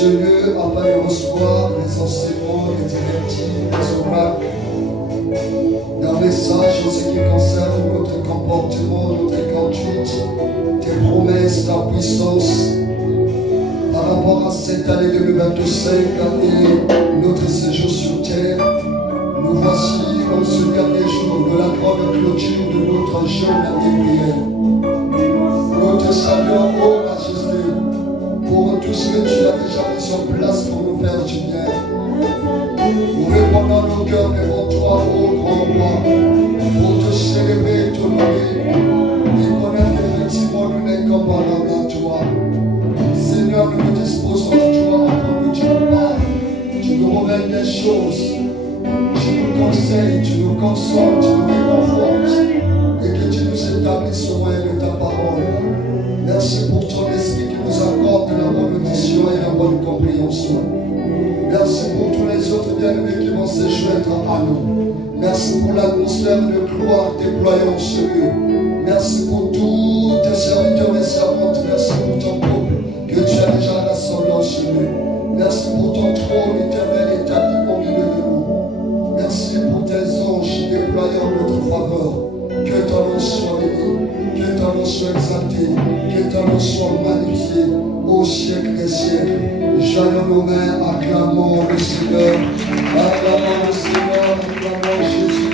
ce lieu afin de recevoir les enseignements, les directives, les oracles, d'un message en ce qui concerne notre comportement, notre conduite, tes promesses, ta puissance par rapport à cette année 2025 et notre séjour sur terre. Nous voici en ce dernier jour de la grande clôture de notre jeûne et prière. Nous te saluons, ô Majesté, pour tout ce que tu as déjà mis en place pour nous faire du bien. Nous répondons nos cœurs devant toi, ô grand roi, pour te célébrer et t'honorer et connaître qu'effectivement nous n'êtes comparables à toi. Seigneur, nous nous disposons à toi afin que tu nous parles, tu nous révèles des choses, tu nous conseilles, tu nous consoles, tu nous réconfortes et que tu nous établisses au moyen de ta parole. Merci pour ton esprit qui nous accorde la bonne audition et la bonne compréhension. Merci pour tous les autres bien-aimés qui vont se joindre à nous. Merci pour l'atmosphère de gloire déployée en ce lieu. Merci pour tous tes serviteurs et servantes. Merci pour ton peuple que tu as déjà rassemblé en ce lieu. Merci pour ton trône éternel établi au milieu de nous. Merci pour tes anges déployés en notre faveur. Que ton nom soit béni, que ton nom soit exalté, que ton nom soit magnifié au siècle des siècles. Joignons nos mains, acclamons le Seigneur, acclamons le Seigneur, acclamons Jésus,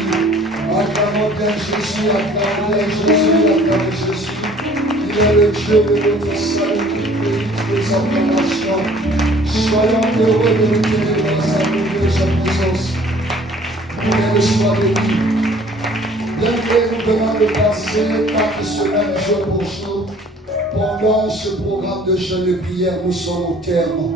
acclamons bien Jésus, acclamons bien Jésus, acclamons Jésus. Il est le Dieu de notre salut, qui mérite les acclamations. Soyons heureux de nous tenir dans sa glorieuse présence. Qu'il soit béni. Bien que nous venons de passer 4 semaines jour pour jour, pendant ce programme de jeûne et prière, nous sommes au terme.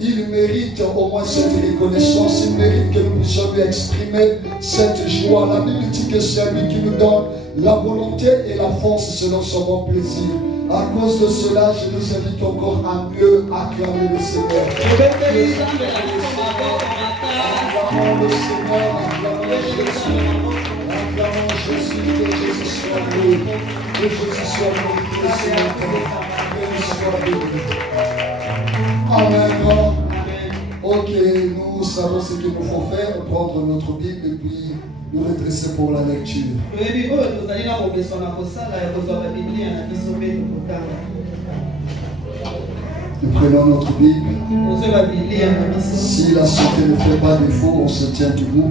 Il mérite au moins cette reconnaissance, il mérite que nous puissions lui exprimer cette joie. La Bible dit que c'est lui qui nous donne la volonté et la force selon son bon plaisir. À cause de cela, je nous invite encore à mieux acclamer le Seigneur. Acclamons le Seigneur, acclamons Jésus. Acclamons Jésus, que Jésus soit loué, que Jésus soit glorifié, Seigneur, que Jésus soit béni. Amen. Ok, nous savons ce qu'il nous faut faire, prendre notre Bible et puis nous redresser pour la lecture. Nous prenons notre Bible. Si la santé ne fait pas défaut, on se tient debout.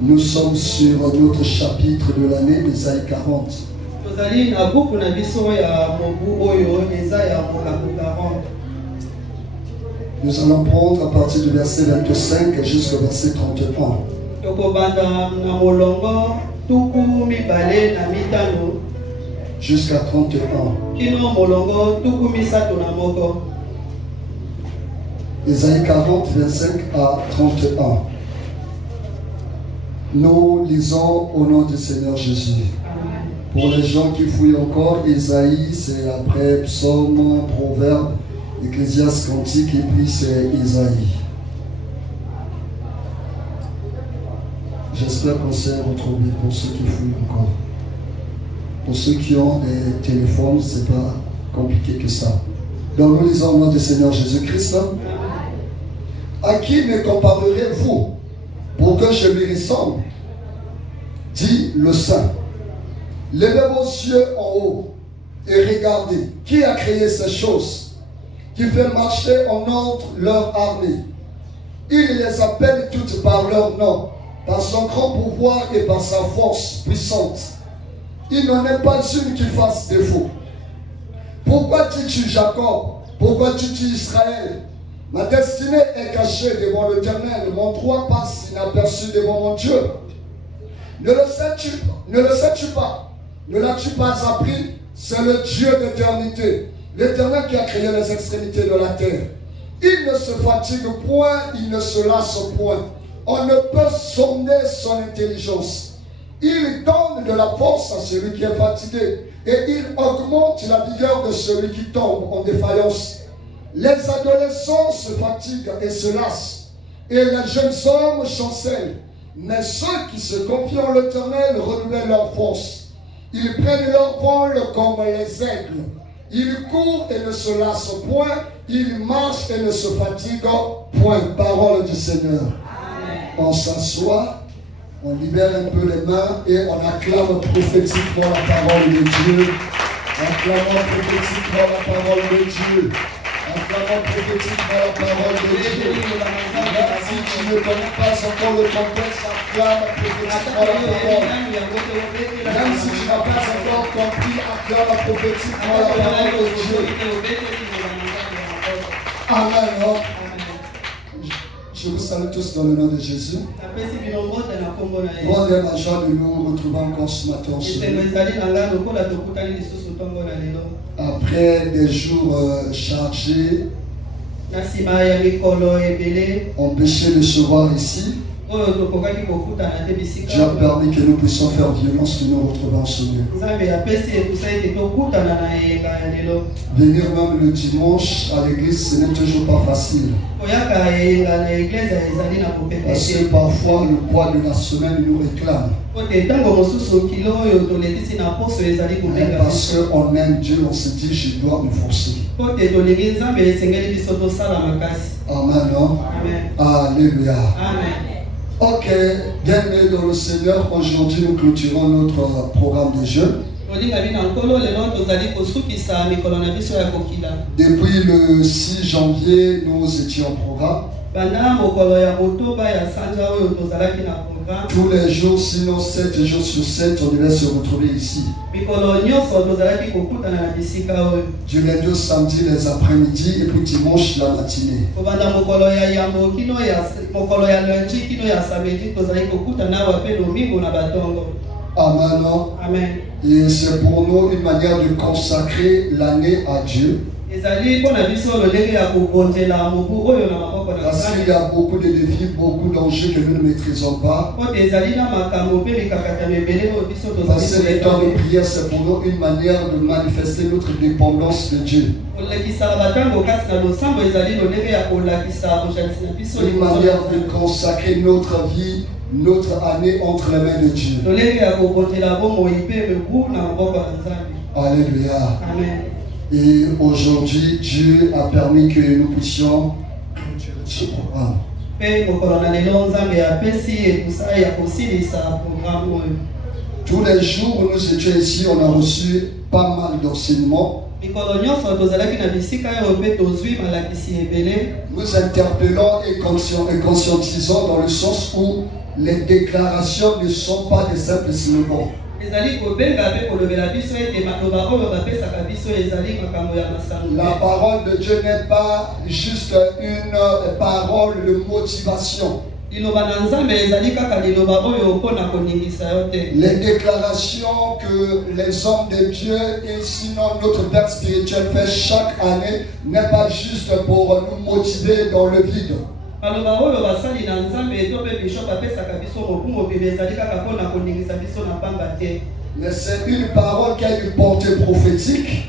Nous sommes sur notre chapitre de l'année d'Ésaïe 40. Nous allons prendre à partir du verset 25 jusqu'au verset 31. Jusqu'à 31. Ésaïe 40, 25 à 31. Nous lisons au nom du Seigneur Jésus. Pour les gens qui fouillent encore, Ésaïe, c'est après Psaume, Proverbe, Ecclésiaste, Cantique, et puis c'est Ésaïe. J'espère qu'on s'est retrouvé pour ceux qui fouillent encore. Pour ceux qui ont des téléphones, c'est pas compliqué que ça. Donc nous lisons au nom du Seigneur Jésus-Christ. À qui me comparerez-vous pour que je lui ressemble? Dit le Saint. Levez vos yeux en haut et regardez. Qui a créé ces choses? Qui fait marcher en ordre leur armée? Il les appelle toutes par leur nom, par son grand pouvoir et par sa force puissante. Il n'en est pas une qui fasse défaut. Pourquoi dis-tu Jacob? Pourquoi dis-tu Israël? Ma destinée est cachée devant l'Éternel, mon droit passe inaperçu devant mon Dieu. Ne le sais-tu pas? Ne l'as-tu pas appris? C'est le Dieu d'éternité, l'Éternel qui a créé les extrémités de la terre. Il ne se fatigue point, il ne se lasse point. On ne peut sonder son intelligence. Il donne de la force à celui qui est fatigué et il augmente la vigueur de celui qui tombe en défaillance. Les adolescents se fatiguent et se lassent, et les jeunes hommes chancellent. Mais ceux qui se confient en l'Éternel renouvellent leur force. Ils prennent leur vol comme les aigles. Ils courent et ne se lassent point. Ils marchent et ne se fatiguent point. Parole du Seigneur. Amen. On s'assoit, on libère un peu les mains et on acclame prophétiquement la parole de Dieu. Acclamons prophétiquement la parole de Dieu. Acclamons prophétiquement la parole de Dieu. Même si tu ne connais pas encore le contexte, acclame prophétiquement la parole. Même si tu n'as pas encore compris, acclame prophétiquement la parole de Dieu. Amen. Je vous salue tous dans le nom de Jésus. Grande est ma joie de nous retrouver encore ce matin. Après des jours chargés, empêchés de se voir ici, Dieu a permis que nous puissions faire violence de nous retrouver en ce lieu. Venir même le dimanche à l'église, ce n'est toujours pas facile. Parce que parfois le poids de la semaine nous réclame. Mais parce qu'on aime Dieu, on se dit je dois me forcer. Amen. Non? Alléluia. Amen. Ok, bienvenue dans le Seigneur. Aujourd'hui, nous clôturons notre programme de jeûne. Depuis le 6 janvier, nous étions en programme. Tous les jours, sinon 7 jours sur 7, on devait se retrouver ici. Du lundi au samedi, les après-midi, et puis dimanche, la matinée. Amen. Amen. Et c'est pour nous une manière de consacrer l'année à Dieu. Parce qu'il y a beaucoup de défis, beaucoup d'enjeux que nous ne maîtrisons pas. Passer le temps de prière, c'est pour nous une manière de manifester notre dépendance de Dieu. Une manière de consacrer notre vie, notre année entre les mains de Dieu. Alléluia. Amen. Et aujourd'hui, Dieu a permis que nous puissions clôturer ce programme. Tous les jours où nous étions ici, on a reçu pas mal d'enseignements. Nous interpellons et conscientisons dans le sens où les déclarations ne sont pas des simples slogans. La parole de Dieu n'est pas juste une parole de motivation. Les déclarations que les hommes de Dieu et sinon notre Père spirituel fait chaque année n'est pas juste pour nous motiver dans le vide. Mais c'est une parole qui a une portée prophétique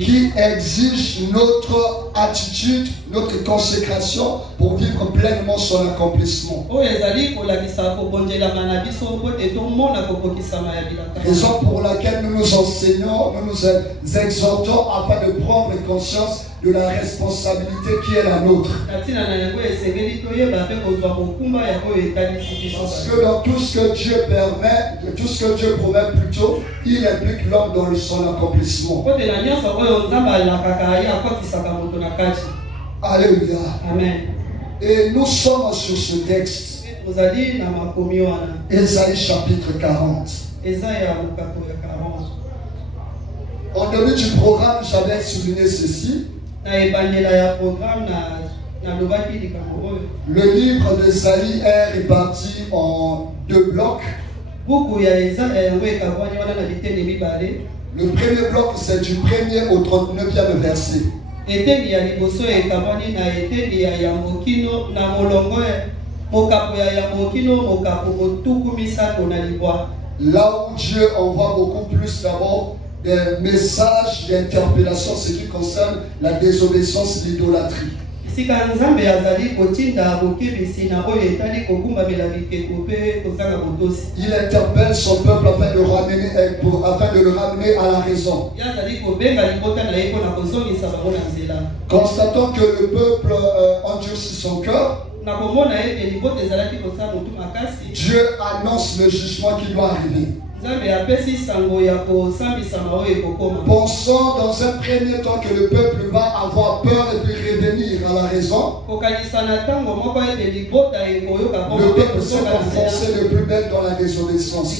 qui exige notre attitude, notre consécration pour vivre pleinement son accomplissement. Raison pour laquelle nous nous enseignons, nous nous exhortons afin de prendre conscience de la responsabilité qui est la nôtre. Parce que dans tout ce que Dieu permet, tout ce que Dieu promet plutôt, il implique l'homme dans son accomplissement. Alléluia. Amen. Et nous sommes sur ce texte. Ésaïe chapitre 40. En début du programme, j'avais souligné ceci. Le livre d'Ésaïe est réparti en 2 blocs. Le premier bloc, c'est du 1er au 39e verset. Là où Dieu envoie beaucoup plus d'abord des messages d'interpellation, ce qui concerne la désobéissance et l'idolâtrie. Il interpelle son peuple afin de le ramener à la raison. Constatons que le peuple endurcit son cœur. Dieu annonce le jugement qui doit arriver. Pensons dans un premier temps que le peuple va avoir peur et puis revenir à la raison. Le peuple s'est enfoncé le plus belle dans la désobéissance.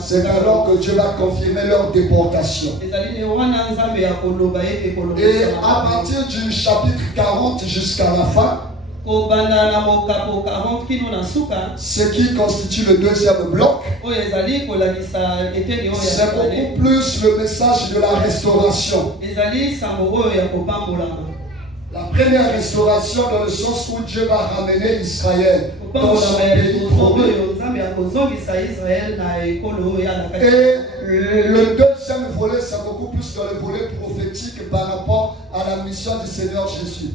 C'est alors que Dieu va confirmer leur déportation. Et à partir du chapitre 40 jusqu'à la fin, ce qui constitue le deuxième bloc, c'est beaucoup plus le message de la restauration. La première restauration dans le sens où Dieu va ramener Israël dans son pays promis. Et le deuxième volet, c'est beaucoup plus dans le volet prophétique par rapport à la mission du Seigneur Jésus.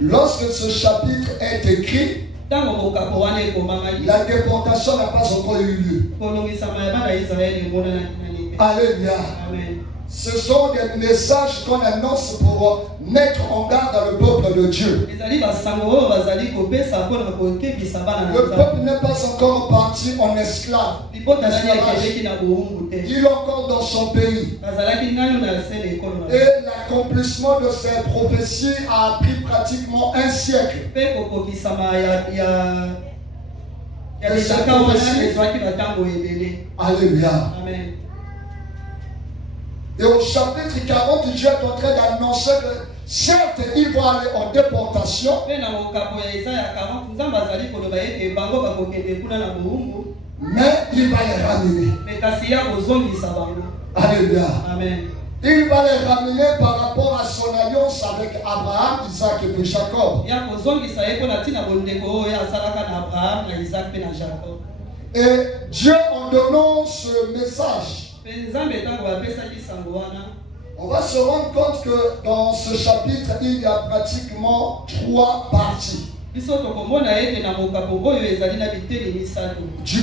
Lorsque ce chapitre est écrit, la déportation n'a pas encore eu lieu. Alléluia. Ce sont des messages qu'on annonce pour mettre en garde le peuple de Dieu. Le peuple n'est pas encore parti en esclave. Il est encore dans son pays. Et l'accomplissement de ces prophéties a pris pratiquement un siècle. Alléluia. Amen. Et au chapitre 40, Dieu est en train d'annoncer que certes, il va aller en déportation, mais il va les ramener. Alléluia. Amen. Il va les ramener par rapport à son alliance avec Abraham, Isaac et Jacob. Et Dieu, en donnant ce message, on va se rendre compte que dans ce chapitre, il y a pratiquement 3 parties. Du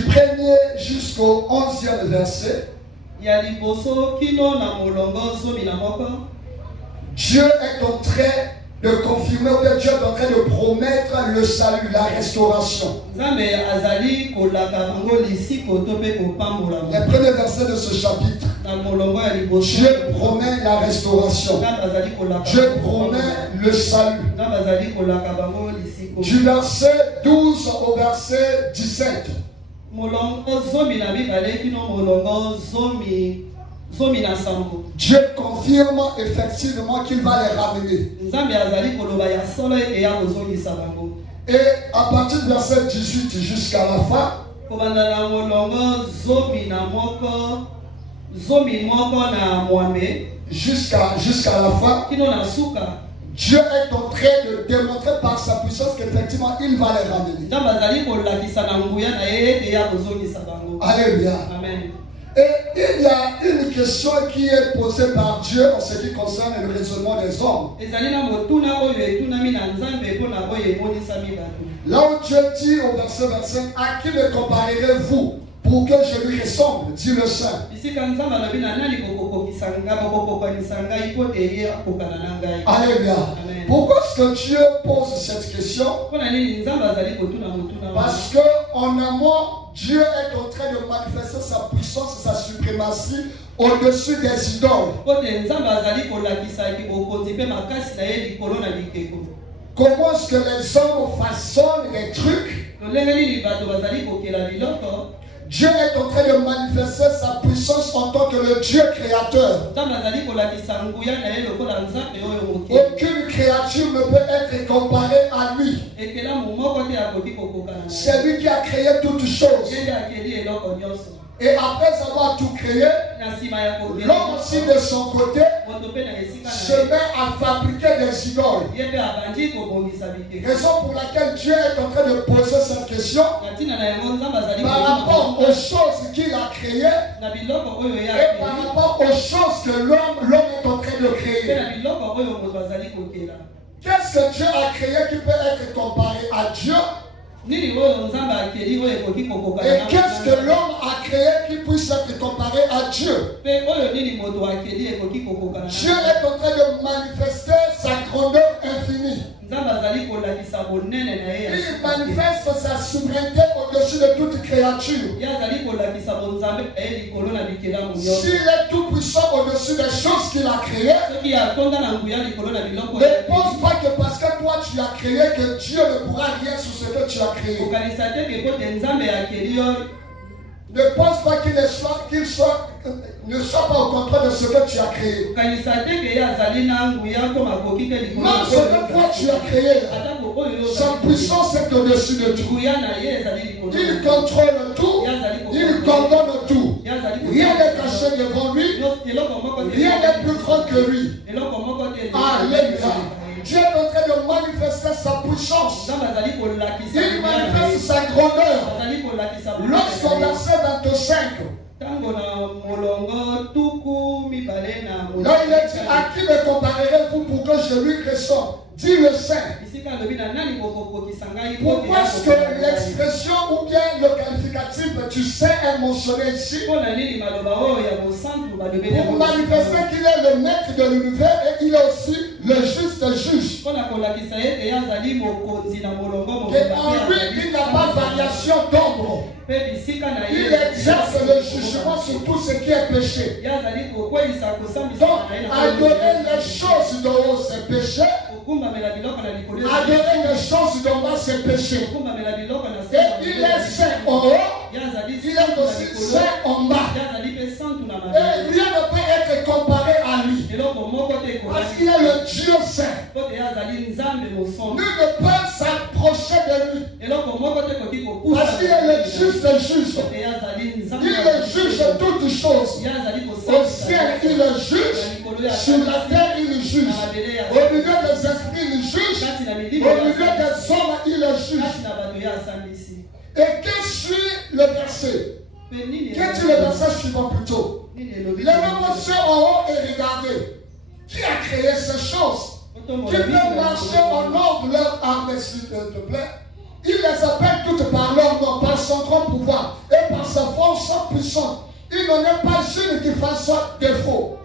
premier jusqu'au 11e verset, Dieu est en train de confirmer, que Dieu est en train de promettre le salut, la restauration. Les premiers versets de ce chapitre, Dieu promet la restauration. Dieu promet le salut. Du verset 12 au verset 17. Dieu confirme effectivement qu'il va les ramener. Et à partir du verset 18 jusqu'à la fin, jusqu'à la fin, Dieu est en train de démontrer par sa puissance qu'effectivement il va les ramener. Alléluia. Amen. Et il y a une question qui est posée par Dieu en ce qui concerne le raisonnement des hommes. Là où Dieu dit au verset 25, à qui me comparerez-vous pour que je lui ressemble, dit le Saint. Alléluia. Pourquoi est-ce que Dieu pose cette question? Parce qu'en amont, Dieu est en train de manifester sa puissance et sa suprématie au-dessus des idoles. Comment est-ce que les hommes façonnent les trucs? Dieu est en train de manifester sa puissance en tant que le Dieu créateur. Aucune créature ne peut être comparée à lui. C'est lui qui a créé toutes choses. Et après avoir tout créé, l'homme aussi de son côté se met à fabriquer des idoles. Raison pour laquelle Dieu est en train de poser cette question par rapport aux choses qu'il a créées et par rapport aux choses que l'homme est en train de créer. Qu'est-ce que Dieu a créé qui peut être comparé à Dieu? Et qu'est-ce que l'homme a créé qui puisse être comparé à Dieu? Dieu est en train de manifester sa grandeur infinie. Il manifeste sa souveraineté au-dessus de toute créature. S'il est tout puissant au-dessus des choses qu'il a créées, ne pense pas que parce que toi tu as créé que Dieu ne pourra rien sur ce que tu as créé. Ne pense pas qu'il ne soit pas au contrôle de ce que tu as créé. Non, ce que toi tu as créé, sa puissance est au-dessus de tout. Il contrôle tout, il coordonne tout. Rien n'est caché devant lui, rien n'est plus grand que lui. Alléluia. Dieu est en train de manifester sa puissance. Il manifeste sa grandeur. Lorsqu'on verset 25, là il est dit, à qui me comparerez-vous pour que je lui ressemble? Dit le Saint. Pourquoi est-ce que l'expression ou bien le qualificatif du Saint est mentionné ici? Pour manifester qu'il est le maître de l'univers et il est aussi le juste juge. Et en lui, il n'a pas variation d'ombre. Il exerce le jugement sur tout ce qui est péché. Donc, adorer les choses d'en haut, c'est péché. Adorer les choses d'en bas, c'est péché. Et il est saint en haut, il est aussi saint en bas. Et rien ne peut être comparé à lui. Parce qu'il est le Dieu saint. Nul ne peut s'approcher de lui. Parce qu'il est le juste juge. Il juge toutes choses. Au ciel, il est juge. Sur la terre, il est juge. Au milieu des esprits, il est juge. Au milieu des hommes, il est juge. Et que suit le verset? Quel est le verset suivant plutôt? Les mêmes ceux en haut et regardez. Qui a créé ces choses? Qui peut marcher en ordre leur armée, s'il te plaît? Il les appelle toutes par leur nom, par son grand pouvoir et par sa force puissante. Il n'en est pas une qui fasse défaut.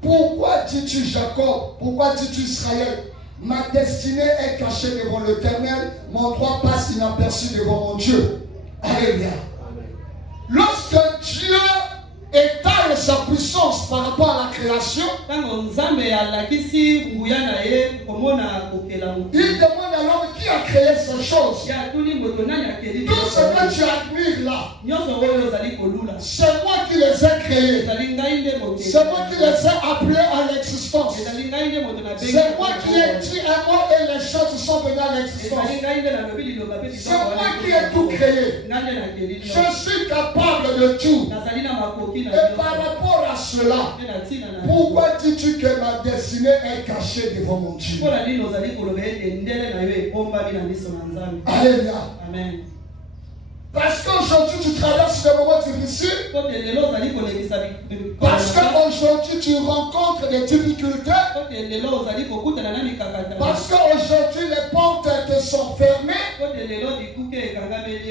Pourquoi dis-tu Jacob? Pourquoi dis-tu Israël? Ma destinée est cachée devant l'Éternel, mon droit passe inaperçu devant mon Dieu. Alléluia. Lorsque Dieu étale sa puissance par rapport à la création, il demande à l'homme qui a créé ces choses. Tout ce que tu admires là, c'est moi qui les ai créés. C'est moi qui les ai appelés à l'existence. C'est moi qui ai dit un mot et les choses sont venues à l'existence. C'est moi qui ai tout créé. Je suis capable de tout. Et par rapport à cela, pourquoi dis-tu que ma destinée est cachée devant mon Dieu? Alléluia. Amen. Parce qu'aujourd'hui tu traverses des moments difficiles. Parce qu'aujourd'hui tu rencontres des difficultés. Parce qu'aujourd'hui les portes te sont fermées.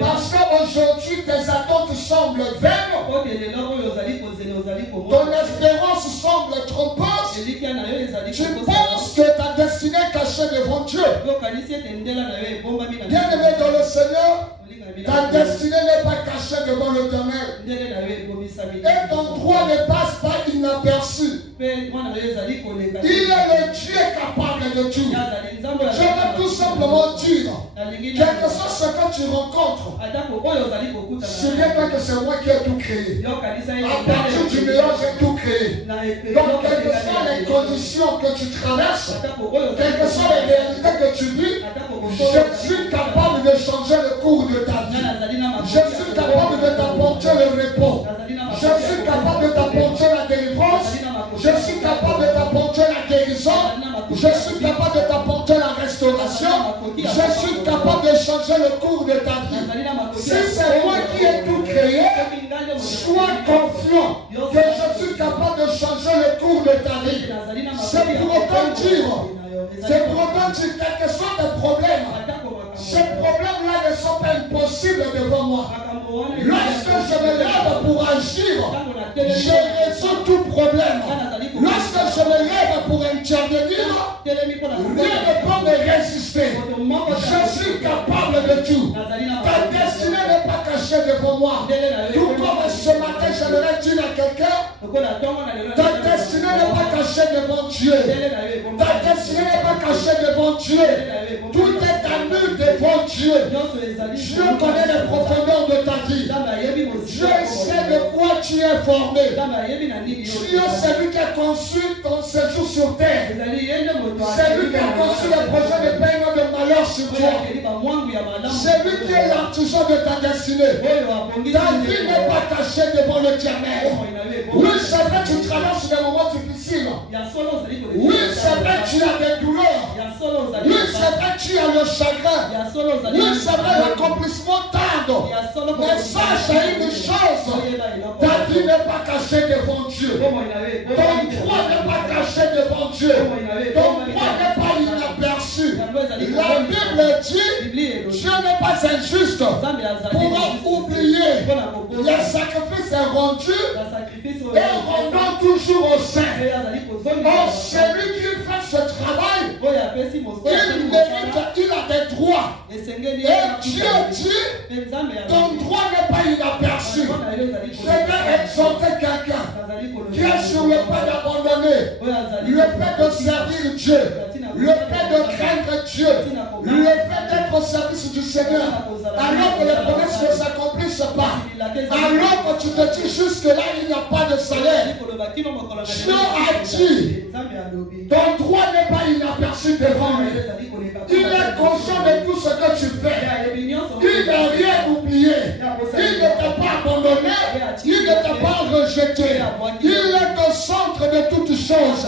Parce qu'aujourd'hui tes attentes semblent vaines. Ton espérance semble trompeuse. Tu penses que ta destinée est cachée devant Dieu. Bien-aimé dans le Seigneur, ta destinée n'est pas cachée devant l'Éternel. Et ton droit ne passe pas inaperçu. Il est le Dieu capable de tout. Je veux tout simplement dire, quel que soit ce que tu rencontres, souviens-toi que c'est moi qui ai tout créé. À partir du meilleur, j'ai tout créé. Donc, quelles que soient les conditions que tu traverses, quelles que soient les réalités que tu vis, je suis capable de changer le cours de ta vie. Je suis capable de t'apporter le repos. capable de changer le cours de ta vie. Si c'est moi qui ai tout créé, sois confiant que je suis capable de changer le cours de ta vie. C'est pour autant dire, quels que soient tes problèmes, ces problèmes-là ne sont pas impossibles devant moi. Lorsque je me lève pour agir, je résous tout problème. Lorsque je me lève pour intervenir, rien ne peut me résister. Je suis capable de tout. Ta destinée n'est pas cachée devant moi. Tout comme ce matin, j'aimerais dire à quelqu'un, ta destinée n'est pas cachée devant Dieu. Ta destinée n'est pas cachée devant Dieu. Tout est à nu devant Dieu. Dieu connaît les profondeurs de ta vie. Dieu sait de quoi tu es formé. Dieu, c'est lui qui a conçu ton séjour sur terre. C'est lui qui a conçu le projet de paiement de malheur sur toi. C'est lui qui est l'artisan de ta destinée. Ta vie n'est pas cachée devant l'Éternel. Oui, c'est vrai, tu traverses des moments difficiles. Oui, c'est vrai, tu as des douleurs. Oui, c'est vrai, tu as le chagrin. Oui, c'est vrai, l'accomplissement tarde. Mais sache une chose, ta vie n'est pas cachée devant Dieu. Ton droit n'est pas caché devant Dieu. Ton droit n'est pas inaperçu. La Bible dit, Dieu n'est pas injuste pour oublier les sacrifices rendus et rendant toujours au sein. Or, celui qui fait ce travail, il mérite, il a des droits. Et Dieu dit, ton droit n'est pas inaperçu. Je vais exhorter quelqu'un qui est sur le point d'abandonner, le fait de servir Dieu, le fait de craindre Dieu, le fait d'être au service du Seigneur, alors que les promesses ne s'accomplissent pas, alors que tu te dis jusque-là, il n'y a pas de salaire. Dieu a dit, ton droit n'est pas inaperçu devant lui. Il est conscient de tout ce que tu fais. Il n'a rien oublié. Il ne t'a pas abandonné. Il ne t'a pas rejeté. Il est au centre de toutes choses.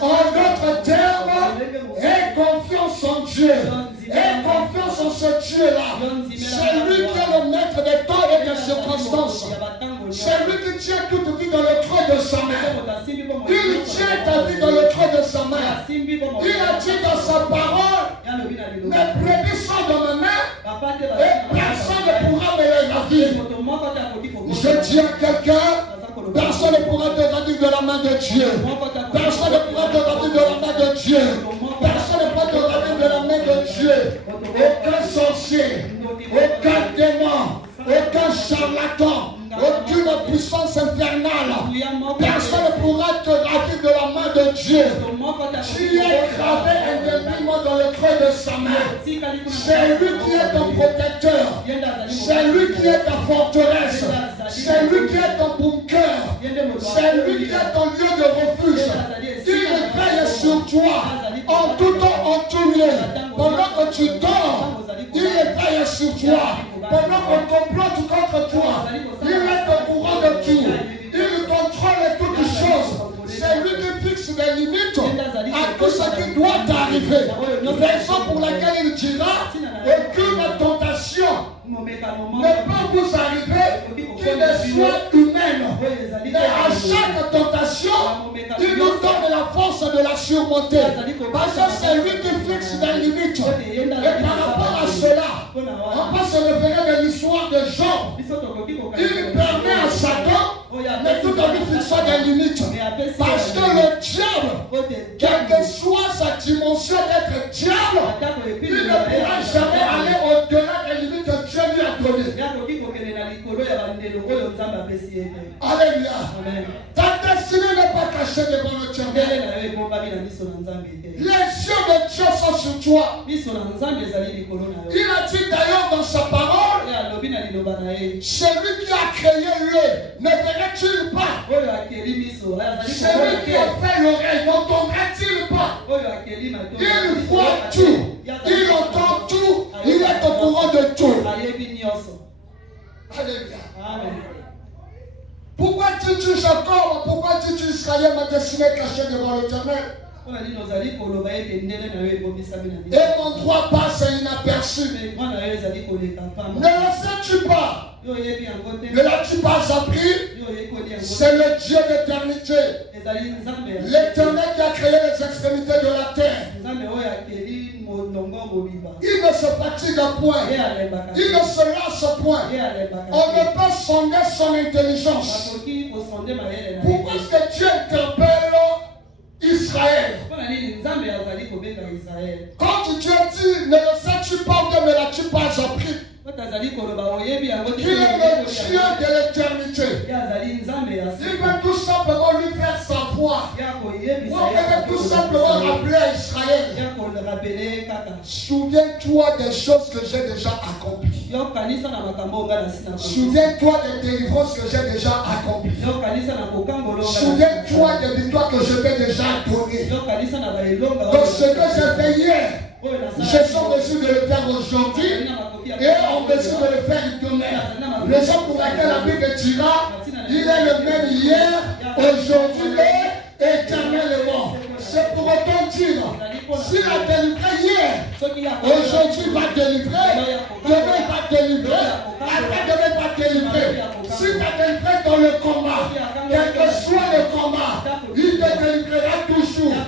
En d'autres termes, aie confiance en Dieu. Aie confiance en ce Dieu-là. C'est lui qui est le maître des temps et des circonstances. C'est lui qui tient toute vie dans le creux de sa main. Il tient ta vie dans le creux de sa main. Il a dit dans sa parole, mes brebis sont dans ma main et personne ne pourra me les ravir. Je dis à quelqu'un, personne ne pourra te ravir de la main de Dieu. Personne ne pourra te ravir de la main de Dieu. Personne ne pourra te ravir de la main de Dieu. Aucun sorcier, aucun démon, aucun charlatan, aucune puissance infernale. Personne ne pourra te ravir de la main de Dieu. Tu es gravé indéléblement dans le creux de sa main. C'est lui qui est ton protecteur. C'est lui qui est ta forteresse. C'est lui qui est ton bunker. C'est lui qui est ton lieu de refuge. Il veille sur toi en tout temps, en tout lieu. Pendant que tu dors, il veille sur toi. Pendant qu'on complote contre toi, il est au courant de tout. Il contrôle toutes choses. C'est lui qui fixe des limites à tout ce qui doit arriver. Raison pour laquelle il dira aucune tentation ne peut vous arriver qui ne soit humaine. Mais à chaque tentation, il nous donne la force de la surmonter. Parce que c'est lui qui fixe des limites. Et par rapport à cela, on peut se référer de l'histoire de Jean. Il permet à Satan, mais tout en lui fixant des limites. Parce que le diable, quelle que soit sa dimension d'être diable, il ne pourra jamais aller au-delà des limites que Dieu lui a données. Alléluia. Ta destinée n'est pas cachée devant le Diable. Les yeux de Dieu sont sur toi. Il a dit d'ailleurs dans sa parole, celui qui a créé l'œil, ne verrait-il pas? Celui qui a fait l'oreille, n'entendrait-il pas? Il voit tout, il entend tout, il est au courant de tout. Alléluia. Amen. Pourquoi dis-tu Jacob? Pourquoi dis-tu Israël, ma destinée cachée devant l'Éternel? Et mon droit passe inaperçu. Ne le sais-tu pas? Ne l'as-tu pas appris? C'est le Dieu d'éternité. L'Éternel qui a créé les extrémités de la terre. Il ne se fatigue point. Il ne se lasse point. On ne peut sonder son intelligence. Pourquoi est-ce que Dieu interpelle Israël? Quand Dieu dit, ne le sais-tu pas ou ne l'as-tu pas appris? Il est le Dieu de l'éternité. Il veut tout simplement lui faire savoir. Il veut tout simplement rappeler à Israël. Souviens-toi des choses que j'ai déjà accomplies. Souviens-toi des délivrances que j'ai déjà accomplies. Souviens-toi des victoires que je t'ai déjà données. Donc ce que j'ai fait hier, je suis en mesure de le faire aujourd'hui et en mesure de le faire demain. Raison pour laquelle la Bible dira, il est le même hier, aujourd'hui et éternellement. C'est pour autant dire, s'il a délivré hier, aujourd'hui il va délivrer, demain il va délivrer, après-demain il va délivrer. S'il t'a délivré dans le combat, quel que soit le combat, il te délivrera toujours.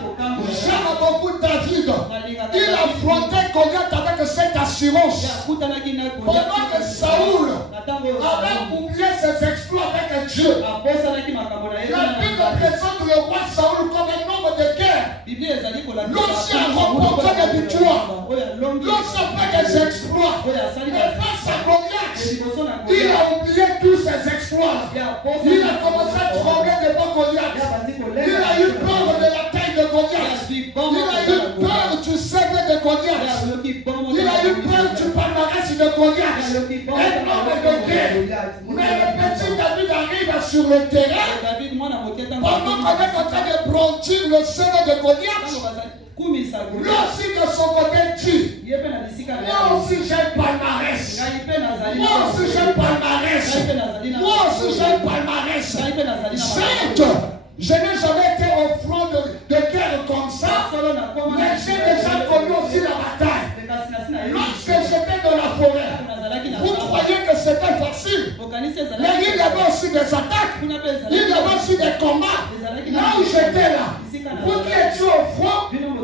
J'aime beaucoup David. Il affrontait Goliath avec cette assurance. Pendant que Saoul avait oublié ses exploits avec Dieu. La Bible présente le roi Saoul comme un homme de guerre. Lorsqu'il a remporté des victoires, lorsqu'il a fait des exploits, et face à Goliath, il a oublié tous ses exploits. Il a commencé à trembler devant Goliath. Il a eu peur de la taille de Goliath. Il a eu peur du CV de Goliath. Il a eu peur du palmarès de Goliath. Un homme de guerre. Mais le petit David arrive sur le terrain. Pendant qu'on est en train de brandir le CV de Goliath, lorsqu'il de son côté dit, moi aussi j'ai un palmarès. Moi aussi j'ai un palmarès. Moi aussi j'ai un palmarès. Certes, je n'ai jamais été au front de guerre comme ça, mais j'ai déjà connu aussi la bataille. Lorsque j'étais dans la forêt, vous croyez que c'était facile, mais il y avait aussi des attaques, il y avait aussi des combats. Là où j'étais là, vous qui étiez au front,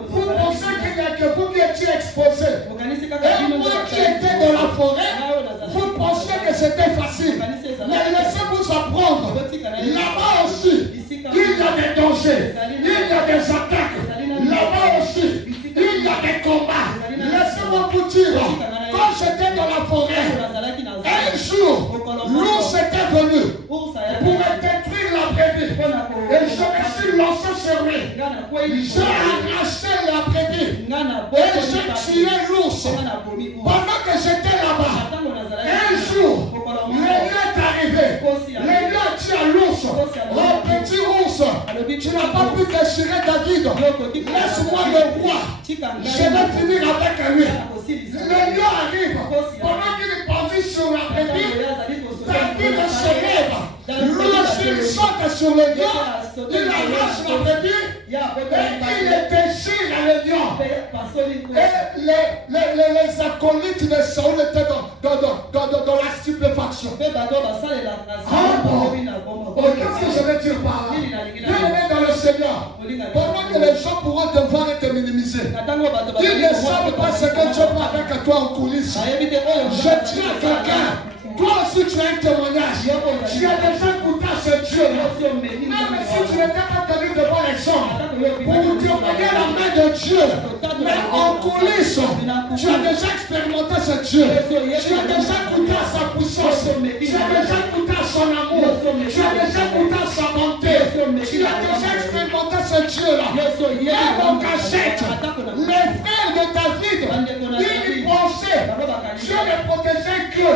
vous pensez qu'il n'y a que vous qui étiez exposés. Et moi qui étais dans la forêt, vous pensiez que c'était facile. Mais laissez-vous apprendre, là-bas aussi, il y a des dangers, il y a des attaques, là-bas aussi, il y a des combats. Laissez-moi vous dire, quand j'étais dans la forêt, un jour, l'ours était venu pour détruire la brebis. Et je me suis lancé sur lui. J'ai arraché la brebis et j'ai tué l'ours. Pendant que j'étais là-bas, un jour, le lion est arrivé. Le lion a dit à l'ours, oh petit ours, tu n'as pas pu déchirer David. Laisse-moi le roi. Je vais finir avec lui. Le lion arrive. Pendant qu'il est pendu sur la brebis, David se lève. Lorsqu'il saute sur le lion, il arrache la brebis et il déchire le lion. Et les acolytes de Saoul étaient dans la stupéfaction. Qu'est-ce que je veux dire par là? Bien-aimé dans le Seigneur, pendant que les gens pourront te voir et te minimiser, ils ne savent pas ce que Dieu fait avec toi en coulisses. Je dis à quelqu'un, toi aussi tu as un témoignage. Tu as déjà goûté à ce Dieu. Même si tu n'étais pas tenu devant les hommes, pour témoigner la main de Dieu, mais en coulisses, tu as déjà expérimenté ce Dieu. Tu as déjà goûté à sa puissance. Tu as déjà goûté à son amour. Tu as déjà goûté à sa bonté. Tu as déjà expérimenté ce Dieu-là. Même en cachette, les frères de David, ils pensaient Dieu les protégeait que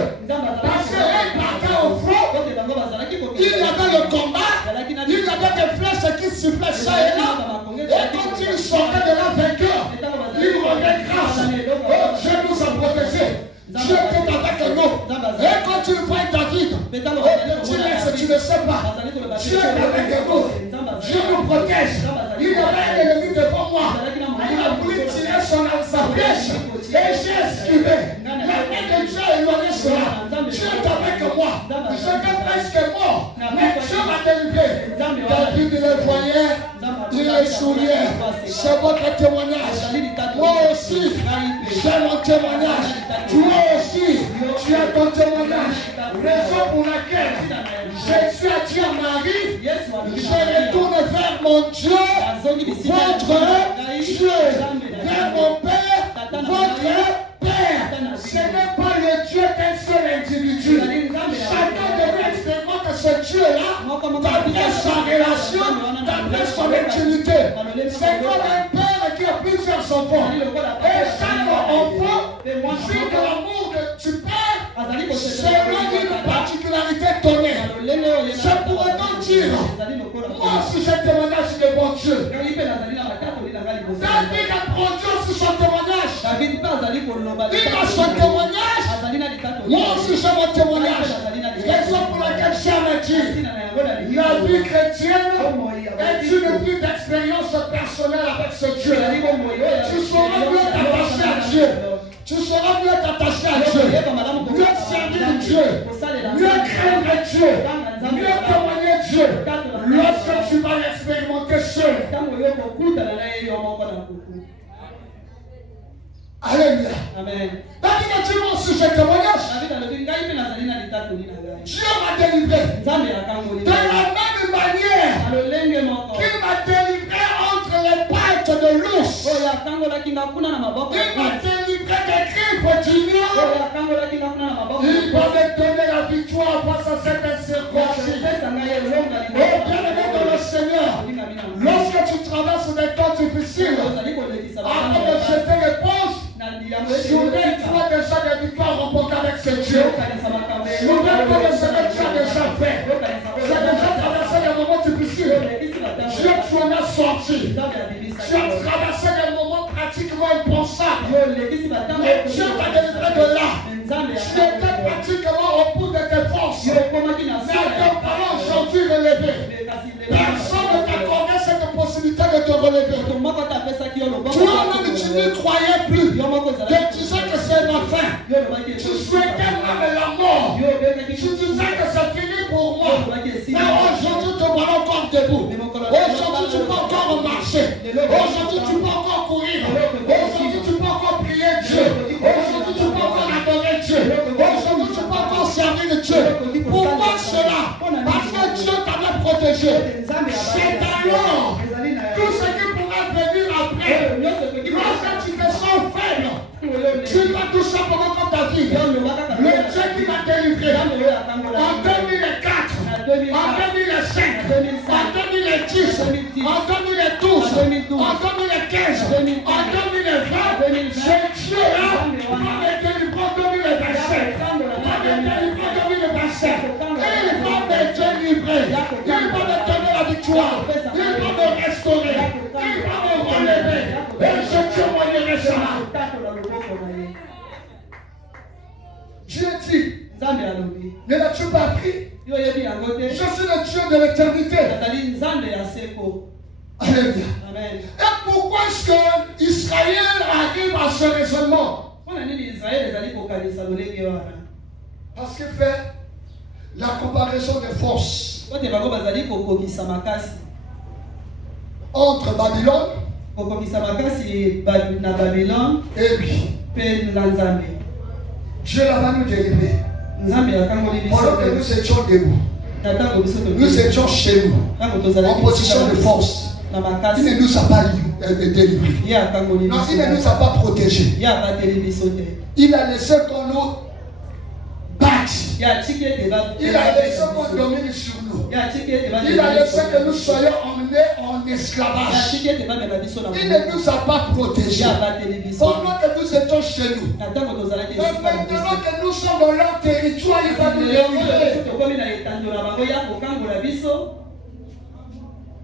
parce qu'elle partait au front, il y avait le combat, il y avait des flèches qui sifflaient ça et là. Et quand il sortait de la vainqueur, il rendait grâce. Oh, Dieu nous a protégés. Dieu est avec nous. Et quand tu vois David, tu ne sais pas. Dieu est avec nous. Dieu nous protège. Il Il y avait un ennemi devant moi. Il a voulu tirer sa flèche et j'ai esquivé. La main de Dieu a éloigné cela. Dieu est avec moi. J'étais presque mort. Mais Dieu m'a délivré. David le voyait, il le souriait. C'est votre témoignage. Moi aussi, j'ai mon témoignage. Toi aussi, tu as ton témoignage. Raison pour laquelle Jésus a dit à Marie, je retourne vers mon Dieu, votre Dieu, vers mon Père, votre Père. Ce n'est pas le Dieu d'un seul individu. Chacun devrait expérimenter ce Dieu-là d'après sa relation, d'après son intimité. C'est comme un père qui a plusieurs enfants. Et chaque enfant vit de l'amour du père selon une particularité donnée. Je pourrais donc dire, moi aussi j'ai témoignage de mon Dieu. David a produit aussi son témoignage. Il a son témoignage. Moi aussi j'ai mon témoignage. Raison pour laquelle j'avais dit, la vie chrétienne est une vie d'expérience personnelle avec ce Dieu. Tu sauras mieux t'attacher à Dieu. Tu sauras mieux t'attacher à Dieu. Mieux servir Dieu. Mieux craindre Dieu. Mieux témoigner Dieu. Lorsque tu vas l'expérimenter seul. Alléluia. Amen. David a dit mon sujet témoignage. Dieu m'a délivré. De la même manière qu'il m'a délivré entre les pattes de l'ours. Il m'a délivré des griffes du lion. Il va me donner la victoire face à cette incertitude. Oh bien-aimé dans le Seigneur, lorsque tu traverses des temps difficiles, avant de jeter l'éponge, souviens-toi déjà des victoires remportées avec ce Dieu. Souviens-toi de ce que tu as déjà fait. Tu as déjà traversé des moments difficiles. Dieu tu en as sorti. Tu as traversé des moments pratiquement impensables. Et Dieu t'a délivré de là. Tu étais pratiquement au bout de tes forces. Mais à tes parents aujourd'hui relevés. Personne ne t'accordait cette possibilité de te relever. Toi-même, tu n'y croyais plus. Tu disais que c'est ma fin. Tu souhaitais même la mort. Tu disais que c'est fini pour moi. Mais aujourd'hui, te voilà encore debout. Aujourd'hui, tu peux encore marcher. Aujourd'hui, tu peux encore courir. Aujourd'hui, tu peux encore prier Dieu. Aujourd'hui, tu peux encore adorer Dieu. Aujourd'hui, tu peux encore servir Dieu. Pourquoi cela? Parce que Dieu t'avait protégé. C'est alors tout ce qui pourrait venir après. Lorsque tu te sens faible, tu vas tout simplement comme David. Le Dieu qui m'a délivré en 2004, en 2005, en 2010, en 2012, en 2015, en 2020, ce Dieu-là va me délivrer en 2027. Va me délivrer en 2027. Il va me délivrer. Il va me donner la victoire. Il va me restaurer. Il va me relever. Et je témoignerai ça. Dieu dit, ne l'as-tu pas appris? Je suis le Dieu de l'éternité. Alléluia. Amen. Et pourquoi est-ce que Israël arrive à ce raisonnement? Parce qu'il fait la comparaison des forces entre Babylone et lui. Dieu va nous délivrer. Pendant que nous étions debout, nous étions chez nous, en position de force. Il ne nous a pas délivrés. Non, il ne nous a pas protégés. Il a laissé qu'on nous batte. Il a laissé qu'on domine sur nous. Il a laissé que nous soyons emmenés en esclavage. Il ne nous a pas protégés. Pendant que nous étions chez nous. Mais maintenant que nous sommes dans leur territoire, il va nous délivrer.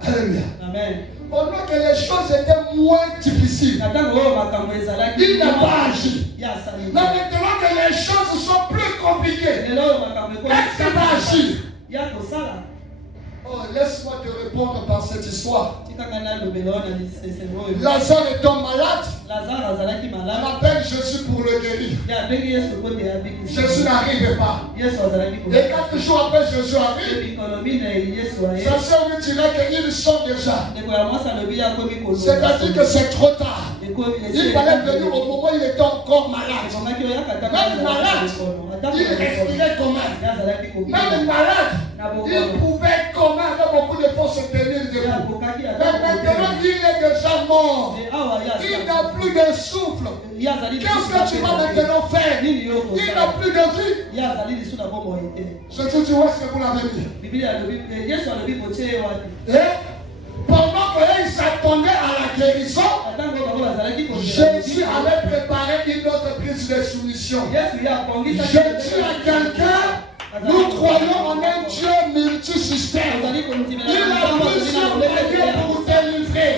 Alléluia. Amen. Pendant que les choses étaient moins difficiles, il n'a pas agi. Mais maintenant que les choses sont plus compliquées, est-ce qu'il va agir? Oh, laisse-moi te répondre par cette histoire. Lazare est un malade. On appelle Jésus pour le guérir. Jésus n'arrive pas. Et 4 jours après Jésus arrive, sa soeur lui dirait qu'ils sont déjà. C'est-à-dire que c'est trop tard. Il fallait venir au moment où il était encore malade. Même malade, il respirait quand même. Même malade, il pouvait quand même avec beaucoup de force se tenir debout. Mais maintenant, il est déjà mort. Il n'a plus de souffle. Qu'est-ce que tu vas maintenant faire? Il n'a plus de vie. Jésus dit, où est-ce que vous l'avez mis? Et pendant qu'ils s'attendaient à la guérison, Jésus avait préparé une autre prise de soumission. J'ai dit à quelqu'un, nous croyons en un Dieu multisystème. Il a plusieurs moyens pour délivrer.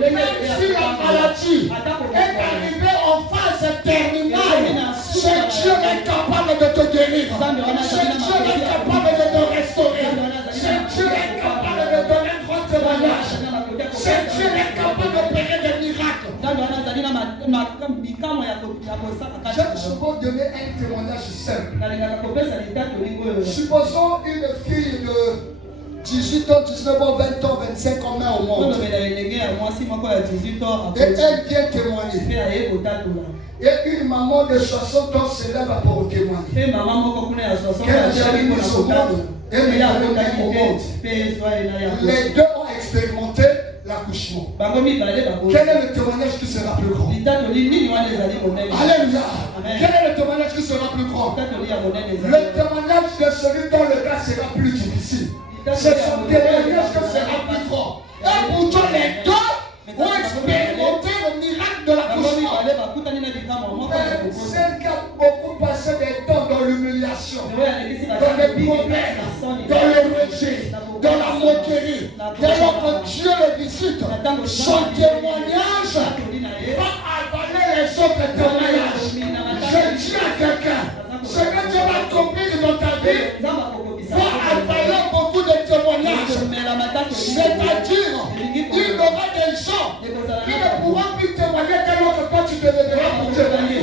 Même si la maladie est arrivée en phase terminale, ce Dieu est capable de te guérir. Ce Dieu est capable de te restaurer. Ce Dieu est capable de donner un grand témoignage. Ce Dieu est capable d'opérer des miracles. J'aime souvent donner un témoignage simple. Supposons une fille de 18 ans, 19 ans, 20 ans, 25 ans, met au monde. Et elle vient témoigner. Et une maman de 60 ans se lève pour témoigner. Qu'elle a mis au monde. Elle est arrivée au monde. Les deux ont expérimenté l'accouchement. Quel est le témoignage qui sera plus grand? Alléluia. Quel est le témoignage qui sera plus grand? Le témoignage de celui dont le cas sera plus difficile. C'est son témoignage qui sera plus grand. Et pourtant les deux ont expérimenté le miracle de l'accouchement. Celle qui a beaucoup passé des temps dans l'humiliation, dans les problèmes, dans le rejet, dans la moquerie, dès lors que Dieu le visite, son témoignage va avaler les autres témoignages. Je dis à quelqu'un, ce que Dieu va accomplir dans ta vie va avaler beaucoup de témoignages. C'est-à-dire, il y aura des gens qui ne pourront plus témoigner dès lors que toi tu te lèveras pour témoigner.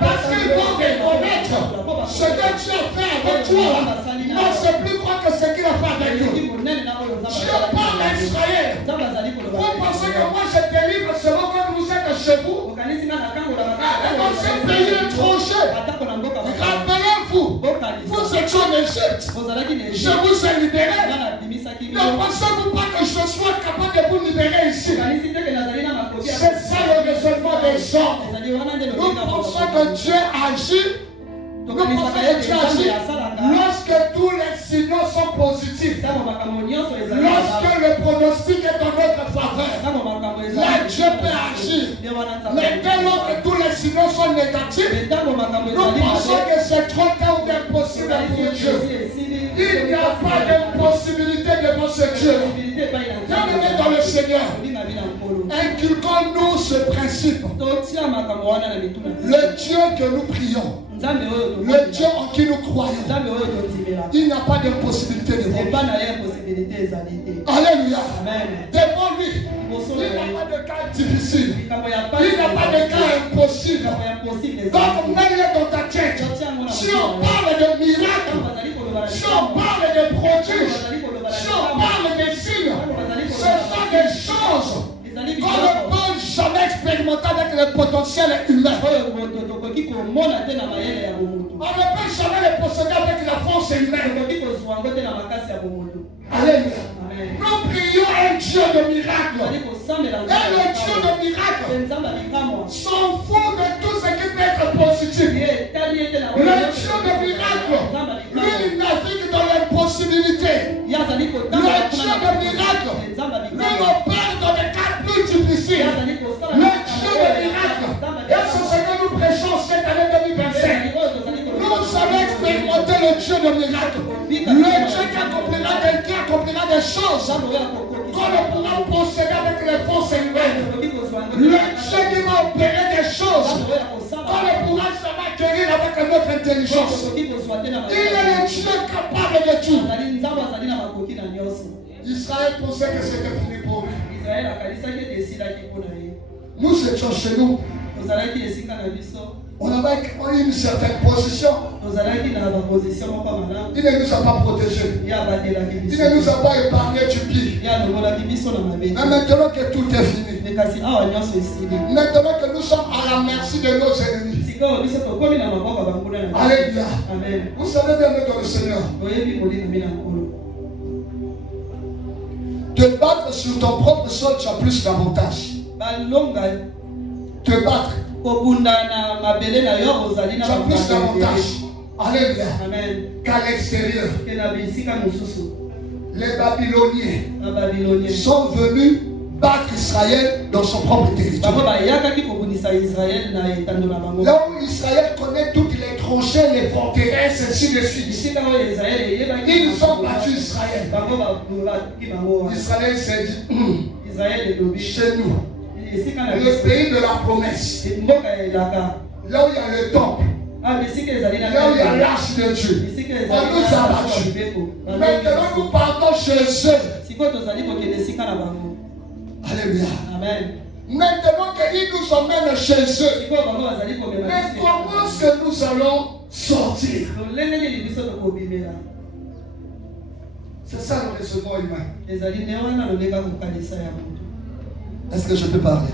Parce qu'ils vont reconnaître ce que Dieu a fait avec toi. Non, c'est plus grand que ce qu'il a fait avec nous. Dieu parle à Israël. Vous pensez que moi je délivre selon que vous êtes chez vous? Et dans ce pays étranger, rappelez-vous, vous étiez en Égypte. Je vous ai libéré. Ne pensez-vous pas que je sois capable de vous libérer ici? C'est ça le raisonnement des hommes. Nous pensons que Dieu agit. Nous pensons que Dieu agit lorsque tous les signaux sont positifs. Lorsque le pronostic est en notre faveur. Là, Dieu peut agir. Mais dès lors que tous les signaux sont négatifs, nous pensons que c'est trop tard ou impossible pour Dieu. Il n'y a pas d'impossibilité devant ce Dieu. Bienvenue dans le Seigneur. Inculquons-nous ce principe. Le Dieu que nous prions, le Dieu en qui nous croyons, il n'y a pas d'impossibilité devant lui. Alléluia. Devant lui, il n'y a pas de cas difficile. Il n'y a pas de cas impossible. Donc, mets-le dans ta tête. Si on parle de miracles, si on parle de prodiges, si on parle de signes, ce sont des choses qu'on ne peut jamais expérimenter avec le potentiel humain. On ne peut jamais les posséder avec la force humaine. Alléluia. Nous prions un Dieu de miracles. Et le Dieu de miracles s'en fout de tout ce qui peut être positif. Le Dieu de miracles, lui, il navigue dans l'impossibilité. Le Dieu de miracles, lui, opère dans des cas plus difficiles. Le Dieu de miracles, et c'est ce que nous prêchons cette année 2025. Nous allons expérimenter le Dieu de miracles. Le Dieu qui accomplira des choses qu'on ne pourra posséder avec les forces humaines. Le Dieu qui va opérer des choses qu'on ne pourra jamais acquérir avec notre intelligence. Il est le Dieu capable de tout. Israël pensait que c'était fini pour lui. Nous étions chez nous. On avait une certaine position. Il ne nous a pas protégés. Il ne nous a pas épargné du pire. Mais maintenant que tout est fini, maintenant que nous sommes à la merci de nos ennemis. Alléluia. Vous savez bien dans le Seigneur. Te battre sur ton propre sol, tu as plus d'avantages. Te battre. Tu as plus d'avantages. Alléluia. Qu'à l'extérieur. Les Babyloniens sont venus battre Israël dans son propre territoire. Là où Israël connaît toutes les tranchées, les forteresses, ainsi de suite. Ils ont battu Israël. Israël s'est dit, chez nous, le pays de la promesse, là où il y a le temple, là où il y a l'arche de Dieu, on nous a battus. Maintenant nous partons chez eux. Alléluia. Amen. Maintenant qu'ils nous emmènent chez eux, mais comment est-ce que nous allons sortir? C'est ça le raisonnement humain. Est-ce que je peux parler?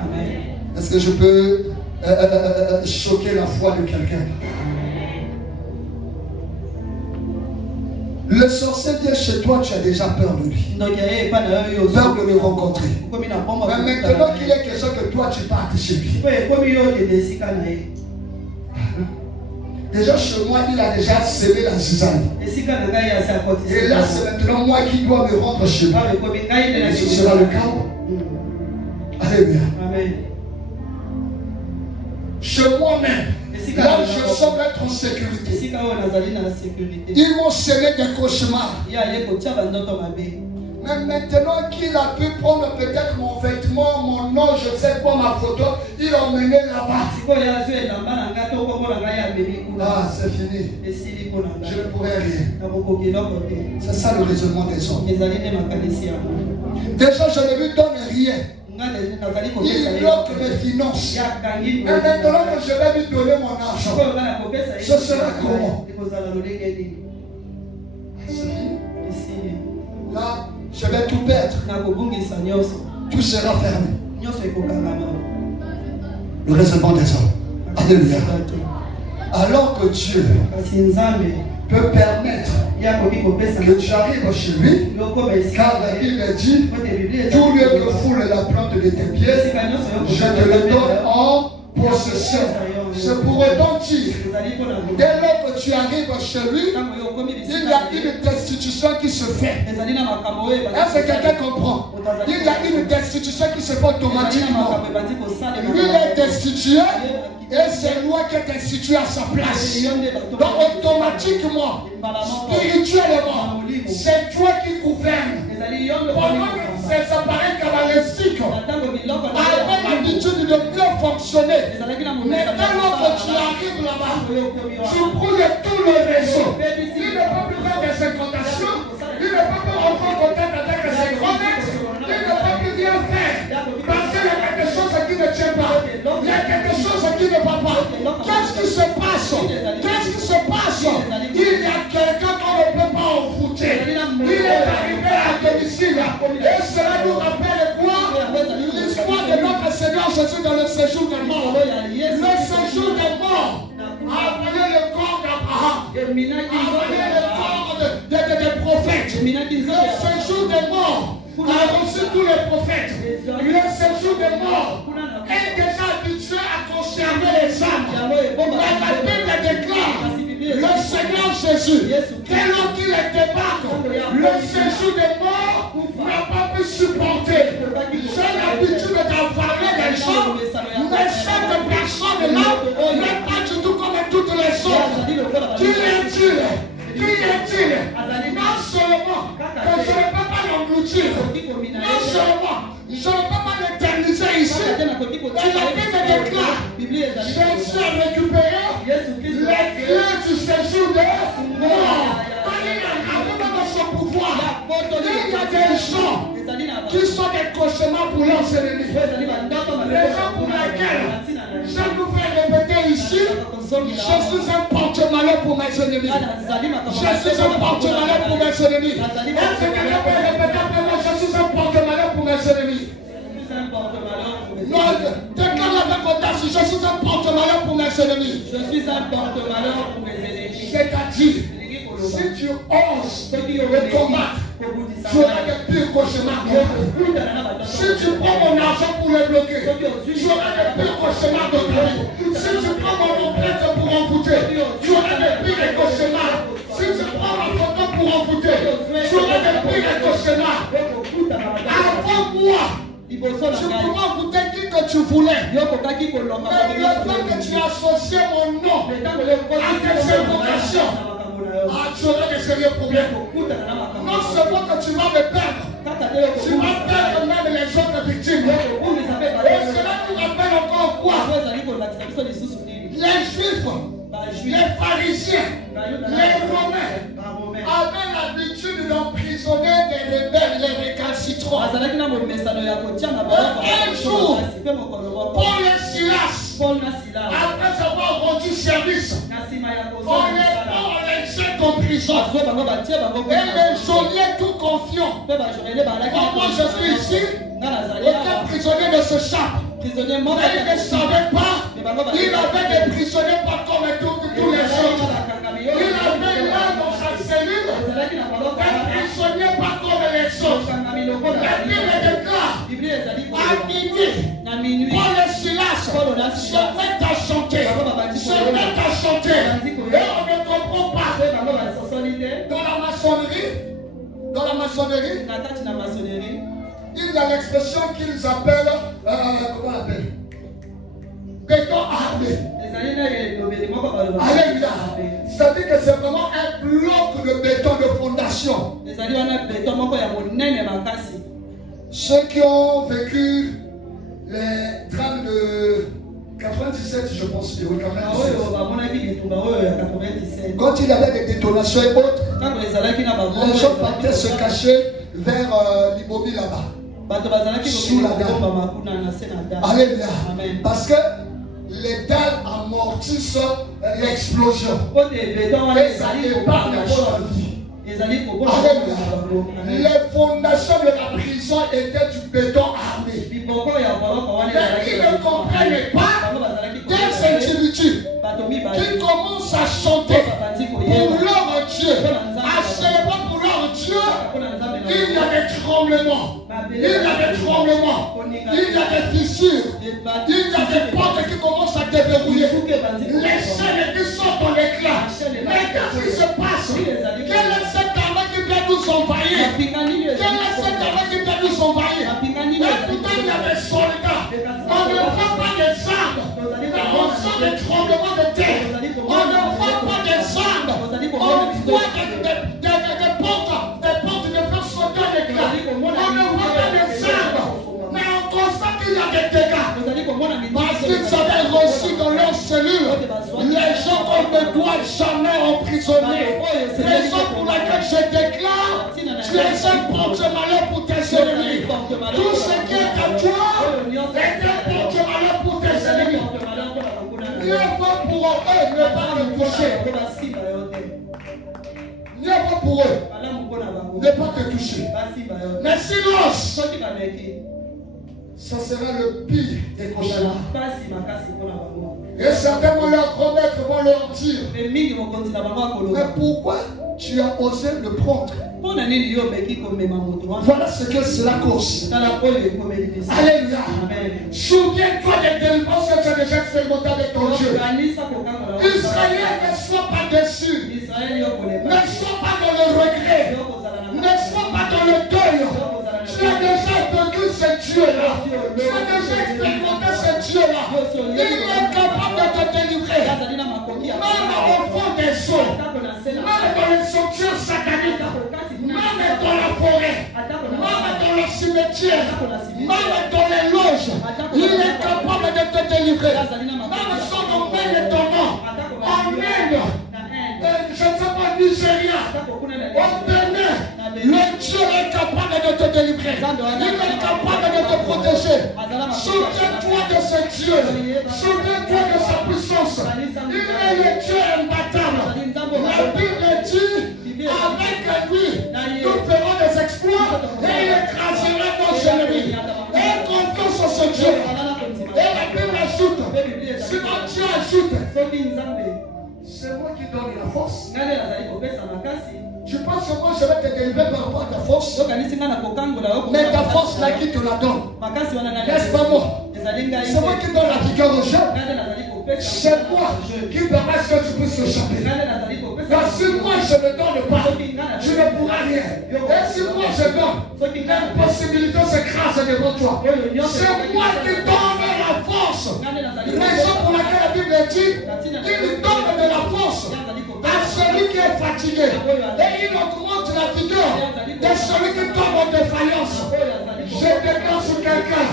Amen. Est-ce que je peux choquer la foi de quelqu'un? Le sorcier vient chez toi, tu as déjà peur de lui. Peur de le rencontrer. Mais maintenant qu'il est question que toi tu partes chez lui. Déjà chez moi, il a déjà semé la zizanie. Et là, c'est maintenant moi qui dois me rendre chez lui. Et ce sera le chaos. Alléluia. Amen. Chez moi-même, là où je semble être en sécurité, ils m'ont semé des cauchemars. Mais maintenant qu'il a pu prendre peut-être mon vêtement, mon nom, je sais pas, ma photo, il l'a emmené là-bas. Ah, c'est fini. Je ne pourrai rien. C'est ça le raisonnement des hommes. Déjà, je ne lui donne rien. Il bloque mes finances. Et maintenant que je vais lui donner mon argent, ce sera comment? Là, je vais tout perdre. Tout sera fermé. Le raisonnement des hommes. Alléluia. Alors que Dieu peut permettre que tu arrives chez lui, car la Bible dit, tout lieu que foule la plante de tes pieds, je te le donne en possession. C'est pour autant dire, dès lors que tu arrives chez lui, il y a une destitution qui se fait. Est-ce que quelqu'un comprend? Il y a une destitution qui se fait automatiquement. Lui, il est destitué et c'est moi qui est institué à sa place. Donc automatiquement, spirituellement, c'est toi qui gouvernes. Pendant que ces appareils cabalistiques avaient l'habitude de mieux fonctionner, mais dès lors que tu arrives là-bas, tu brûles tout le réseau. Il ne peut plus faire des incantations, il ne peut plus rentrer en contact avec ses grands-mères, il ne peut plus rien faire. Parce qu'il y a quelque chose qui ne tient pas. Il y a quelque chose qui ne va pas. Qu'est-ce qui se passe? Qu'est-ce qui se passe? Il y a quelqu'un qu'on ne peut pas envoûter. Il est arrivé à domicile. Et cela nous rappelle quoi? L'histoire de notre Seigneur Jésus dans le séjour des morts. Le séjour des morts a appelé le corps d'Abraham. A appelé le corps des prophètes. Le séjour des morts a reçu tous les prophètes. Le séjour des morts est déjà habitué à conserver les âmes. La Bible déclare, le Seigneur Jésus, dès lors qu'il débarque, le séjour des morts n'a pas pu supporter. J'ai l'habitude d'avaler des gens, mais cette personne-là n'est pas du tout comme toutes les autres. Qui est-il? Qui est-il? Non seulement que je ne peux pas l'engloutir, non seulement je ne peux pas l'éterniser ici, mais la Bible déclare, Jésus a récupéré les clés du séjour de mort. Il a ramené dans son pouvoir. Il y a des gens qui sont des cauchemars pour leurs ennemis. Raison pour laquelle je nous fais répéter ici, je suis un porte-malheur pour mes ennemis. Je suis un porte-malheur pour mes ennemis. Est-ce que quelqu'un peut répéter après moi, je suis un porte-malheur pour mes ennemis? Non, déclare avec audace, je suis un porte-malheur pour mes ennemis. Je suis un porte-malheur pour mes ennemis. C'est-à-dire, si tu oses me combattre, tu auras des pires cauchemars. Si tu prends mon argent pour le bloquer, tu auras des pires cauchemars de ta vie. Si tu prends mon empreinte pour envoûter, tu auras des pires cauchemars. Si tu prends ma photo pour envoûter, tu auras des pires cauchemars. Avant moi, tu pourras envoûter qui que tu voulais. Mais le fait que tu as associé mon nom à tes invocations, tu auras des sérieux problèmes. Non seulement que tu vas me perdre, tu vas perdre même les autres victimes. Et cela nous rappelle encore quoi? Les Juifs, les pharisiens, les Romains avaient l'habitude d'emprisonner des rebelles, les récalcitrants. Un jour, Paul et Silas, après avoir rendu service, on les jette en prison. Et les geôliers tout confiants. Moi je suis ici, aucun prisonnier ne se chape. Mais il ne savait pas, il avait des prisonniers partout avec tous les autres. Il avait là dans sa cellule des prisonniers pas comme les autres. La Bible déclare à minuit, Paul et Silas se mettent à chanter. Et on ne comprend pas. Dans la maçonnerie, il y a l'expression qu'ils appellent, comment on appelle? Béton armé. Alléluia. C'est-à-dire que c'est vraiment un bloc de béton de fondation. Ceux qui ont vécu les drames de 97, je pense, oui, 97. Quand il y avait des détonations et autres, les gens partaient se cacher vers l'Ibobie là-bas. Sous la dalle. Alléluia. Parce que les dalles amortissent l'explosion. Et ça épargne votre vie. Alléluia. Les fondations de la prison étaient du béton armé. Mais ils ne comprenaient pas des individus qui commencent à chanter pour leur Dieu, à célébrer pour leur Dieu. Il y a des tremblements, il y a des tremblements, il y a des fissures, il y a des portes qui commencent à déverrouiller, les chaînes qui sortent en éclat. Mais qu'est-ce qui se passe? Quelle est cette armée qui vient nous envahir? Quelle est cette armée qui vient nous envahir? Et pourtant il y a des soldats. On ne voit pas des armes, mais on sent des tremblements de terre. On ne voit pas des armes, on voit des portes de faire sauter en éclat. On ne voit pas des armes, mais on constate qu'il y a des dégâts. Parce qu'ils avaient reçu dans leur cellule les gens qu'on ne doit jamais emprisonner. Raison pour laquelle je déclare, tu es un porte-malheur pour tes ennemis. Tout ce qui est à toi est un porte-malheur pour tes ennemis. Mieux vaut pour eux ne pas le toucher. Mieux vaut pour eux ne pas te toucher. Mais sinon, ça sera le pire des cauchemars. Et certains vont leur remettre, vont leur dire, mais pourquoi tu as osé le prendre? Voilà ce que cela cause. Alléluia. Souviens-toi des délivrances que tu as déjà expérimentées avec ton Dieu. Israël, ne sois pas déçu. Ne sois pas dans le regret. Ne sois pas dans le deuil. Tu as déjà vécu ce Dieu-là. Tu as déjà expérimenté ce Dieu-là. Il est capable de te délivrer. Même au fond des eaux. Même dans les structures sataniques. Même dans la forêt. Même dans le cimetière. Même dans les loges. Il est capable de te délivrer. Même son nom et ton nom. En Inde. Je ne sais pas, Nigeria. Au Bénin. Le Dieu est capable de te délivrer. Il est capable de Dieu. Souviens-toi de sa puissance. Il est le Dieu imbattable. La Bible dit, avec lui, nous ferons des exploits et il écrasera nos ennemis. Et confiance en ce Dieu. Et la Bible ajoute, sinon Dieu ajoute, c'est moi qui donne la force. Tu penses que moi je vais te délivrer par rapport à ta force, mais ta force là qui te la donne, n'est-ce pas moi? C'est moi qui donne la vigueur aux gens. C'est moi qui permet que tu puisses échapper. Car si moi je ne donne pas, tu ne pourras rien. Et si moi je donne, l'impossibilité s'écrase devant toi. C'est moi qui donne la force. Raison pour laquelle la Bible dit, il donne de la force à celui qui est fatigué. Et il augmente la vigueur de celui qui tombe en défaillance. Je déclare sur quelqu'un.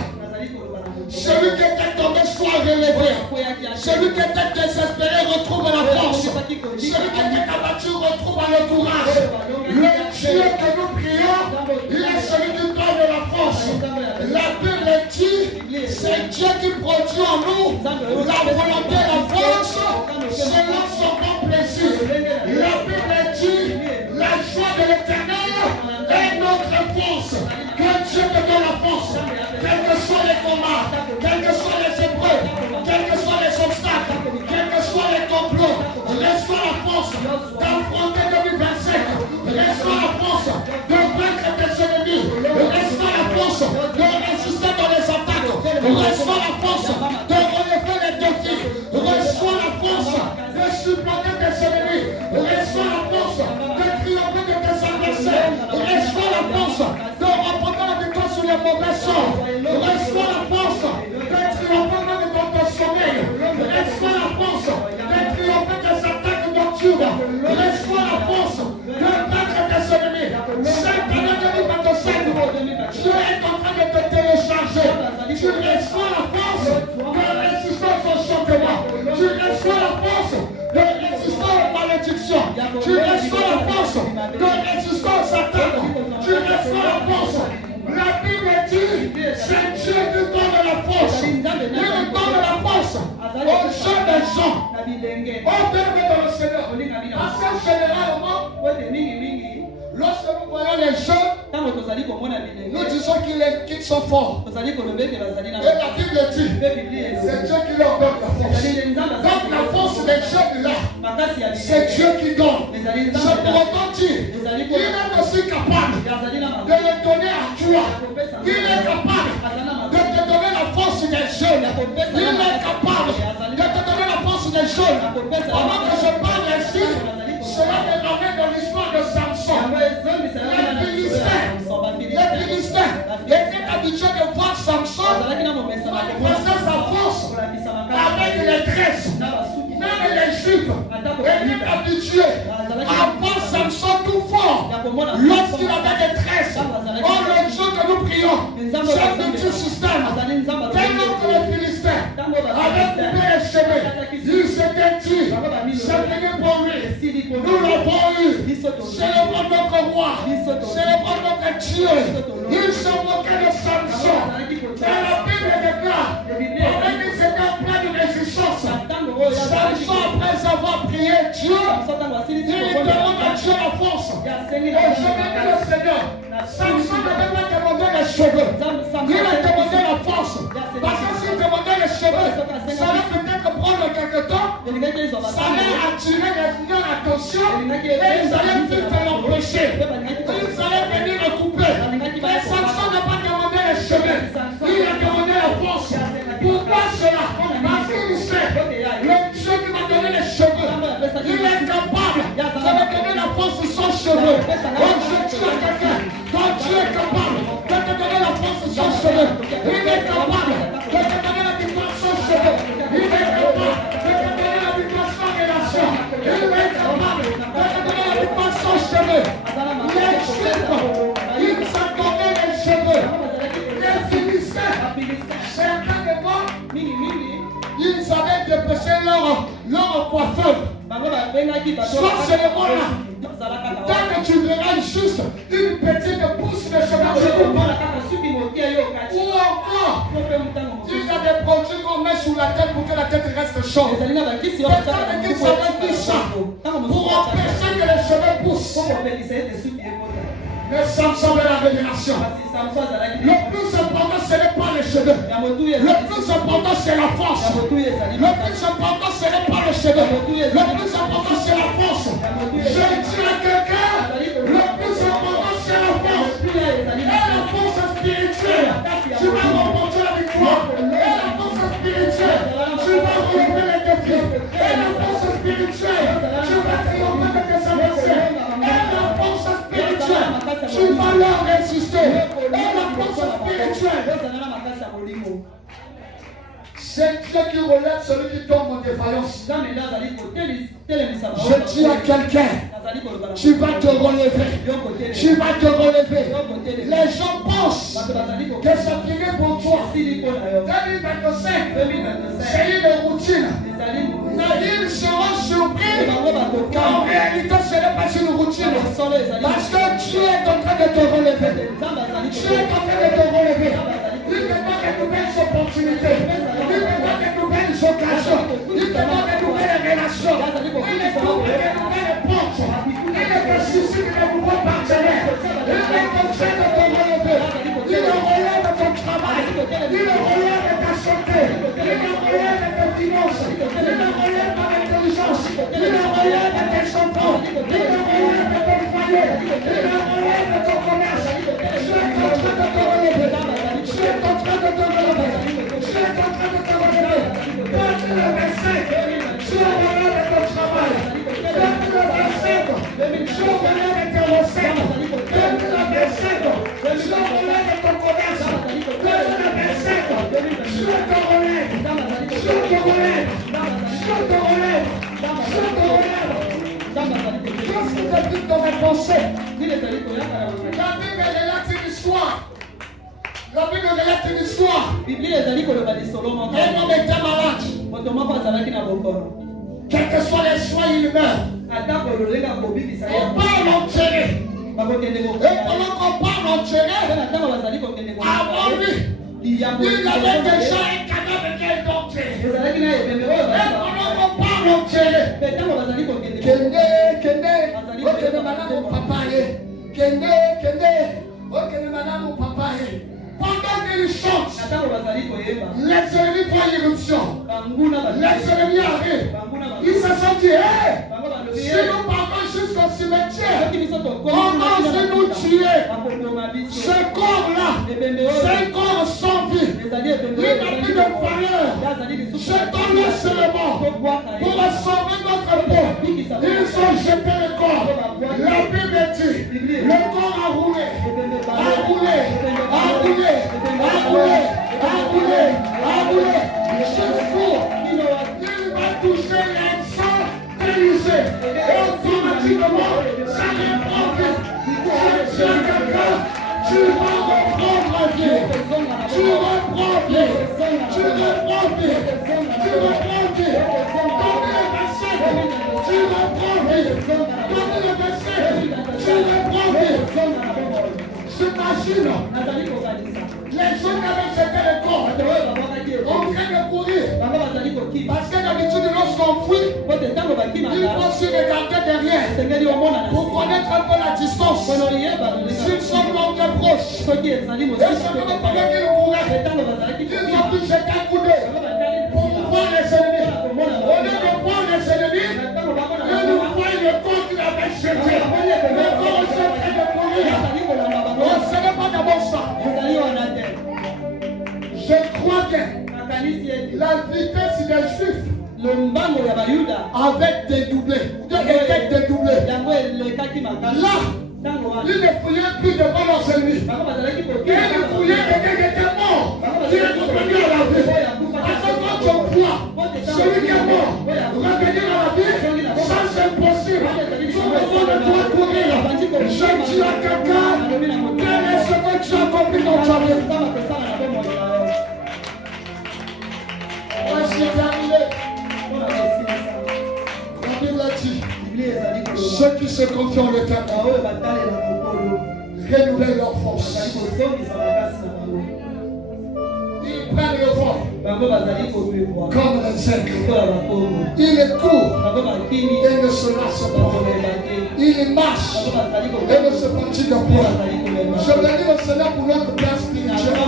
Celui qui était tombé soit relevé. Celui qui était désespéré retrouve la force. Celui qui était abattu retrouve le courage. Le Dieu que nous prions, il est celui qui donne la force. La Bible dit, c'est Dieu qui produit en nous la volonté et la force selon son bon plaisir. La Bible dit, la joie de l'Éternel est notre force. Que Dieu te donne la force, quels que soient les combats, quelles que soient les épreuves, quels que soient les obstacles, quels que soient les complots, reçois la force d'affronter 2025, reçois la force de vaincre tes ennemis, reçois la force de résister dans les attaques, reçois la force de relever les défis, reçois la force de supplanter tes ennemis, reçois la force de triompher de tes adversaires, reçois la force de remporter la victoire sur les mauvais sorts, reçois la force de triompher même dans ton sommeil, reçois la force de triompher des attaques nocturnes, reçois la force de battre tes ennemis. Cette année 2025, Dieu est en train de te télécharger. Tu reçois la force de résistance au chantement. Tu reçois la force de résistance aux malédictions. Tu reçois la force de résistance aux attaques. Tu reçois la force. La Bible dit, c'est Dieu qui donne la force. Il donne la force aux jeunes des gens. Au terme dans le Seigneur. Parce que généralement, lorsque nous voyons les jeunes, nous disons qu'ils sont forts. Et la Bible dit, c'est Dieu qui leur donne la force. Donc la force des jeunes là, c'est Dieu qui donne. Je pour autant dire, il est aussi capable de le donner à toi. Il est capable de te donner la force des jeunes. Il est capable de te donner la force des jeunes. Pendant que je parle ainsi, cela me ramène dans l'histoire de Samson. Les Philistins étaient habitués de voir Samson manifester sa force avec les tresses. Même les Juifs étaient habitués à voir Samson tout fort lorsqu'il avait des tresses. Or, le Dieu que nous prions, c'est un petit système. Tellement que les Philistins avaient coupé les cheveux, ils s'étaient dit, c'est venu pour lui. Nous l'avons eu. Célébrons notre roi. Célébrons notre Dieu. Ils se moquaient de Samson. Et la Bible déclare, pendant qu'ils étaient en pleine résistance, Samson, après avoir prié Dieu, il demande à Dieu la force. Et je vais dire le Seigneur, Samson n'avait pas demandé les cheveux. Il a demandé la force. Parce que s'il demandait les cheveux, ça allait peut-être prendre quelque temps. Ça allait attirer leur attention. Et ils allaient vite l'empêcher. Ils allaient venir le couper. Mais Samson n'a pas demandé les cheveux. Il a demandé la force. Pourquoi cela? Parce qu'il sait, le Dieu qui m'a donné les cheveux, il est capable de me donner la force sur son cheveu. Donc je dis à quelqu'un, quand Dieu est capable de te donner la force sur son cheveu, il est capable de te donner la victoire sur son cheveu. Il est capable de te donner la victoire sans relation. Il est capable de te donner la victoire sans cheveux. Les Juifs, ils s'accordaient les cheveux. Les Philistins, certains de moi, ils avaient dépêché leur coiffeur. Soit c'est le mot là. Tant que tu verras juste une petite pousse de cheveux. Ou encore, il y a des produits qu'on met la tête pour que la tête reste chaude. Maintenant, qu'il s'appelle du sang pour empêcher que les cheveux poussent. Mais Samson est la révélation. Le plus important, ce n'est pas les cheveux. Le plus important, c'est la force. Le plus important, ce n'est pas les cheveux. Le plus important, c'est la force. Je dis à quelqu'un, le plus important, c'est la force. Et la force spirituelle, tu vas remporter la victoire. Et la force spirituelle, tu vas relever les défis. Et la force spirituelle, tu vas triompher de tes adversaires. Et la force spirituelle, tu vas leur résister. Et la force spirituelle, c'est Dieu qui relève celui qui tombe en défaillance. Je dis à quelqu'un, tu vas te relever. Tu vas te relever. Les gens pensent que ça finit pour toi. 2025, c'est une routine. Mais ils seront surpris qu'en réalité, ce n'est pas une routine. Parce que Dieu est en train de te relever. Dieu est en train de te relever. Il te donne de nouvelles opportunités. Il te donne de nouvelles occasions. Il te donne de nouvelles relations. Il te donne de nouvelles portes. Il te suscite de nouveaux partenaires. Il est en train de te relever. Il relève ton travail. Il relève ta santé. Il relève tes finances. Il relève ton intelligence. Il relève tes enfants. Il relève ton foyer. Il relève ton commerce. Je suis en train de te relever. Je suis en train de te relever. Je suis en train de te relever. Donne le verset. Je relève ton travail. Donne le verset. Je relève tes recettes. Donne le verset. Je relève ton commerce. Donne le verset. Je te relève. Je te relève. Je te relève. Je te relève. Qu'est-ce qui te dit dans mes pensées? La Bible relate une histoire. La Bible relate une histoire. Un homme était malade. Quel que soit les choix, il meurt. On parle enterré. Et pendant qu'on parle enterré, avant lui, il avait déjà un cadavre qui est enterré. Et pendant qu'on parle enterré, Kende, madame ou papa, Kende, madame ou papa. Pendant qu'il chante, les ennemis font irruption. Les ennemis arrivent. Ils se sont dit, hé, si nous partons jusqu'au cimetière, on va nous tuer. Ce corps-là, c'est un corps sans vie. Il n'a plus de valeur. Je donne le seulement pour sauver notre peau. Ils ont jeté le corps. La Bible dit, le corps a roulé, a roulé, a roulé. Jusqu'où il va toucher les sang brisé. Et automatiquement, ça reprend vie. Je dis à quelqu'un, tu vas reprendre vie. Tu reprends vie. Tu reprends vie. Tu reprends vie. Donne le verset. Tu reprends vie. Donne le verset. Tu reprends vie. J'imagine les gens qui avaient jeté le corps en train de courir. Parce que d'habitude, lorsqu'on fuit, il faut se regarder derrière pour connaître un peu la distance. S'ils sont comme des proches, et ce qui pendant qu'ils couraient, ils ont pu jeter un coup d'œil pour voir les ennemis. Au lieu de voir les ennemis, ils nous voient le corps qu'il avait jeté. Le corps est en train de courir. Ce n'est pas d'abord ça. Je crois que la vitesse des Juifs avait dédoublé. Était dédoublé. Là, ils ne fouillaient plus devant leurs ennemis. Et ils fouillaient quelqu'un qui était mort, qui est revenu à la vie. Parce que quand tu vois celui qui est mort revenir à la vie, ça c'est impossible. Tout le monde doit courir. Je dis à quelqu'un, quel est ce que tu as compris dans ta vie? Voici terminé. La Bible dit, ceux qui se confient en l'Éternel renouvellent leur force. Ils prennent le vol. comme les aigles. Il est court et ne se lasse pas. Il marche et ne se fatigue point. Je bénis le Seigneur pour notre place spirituelle.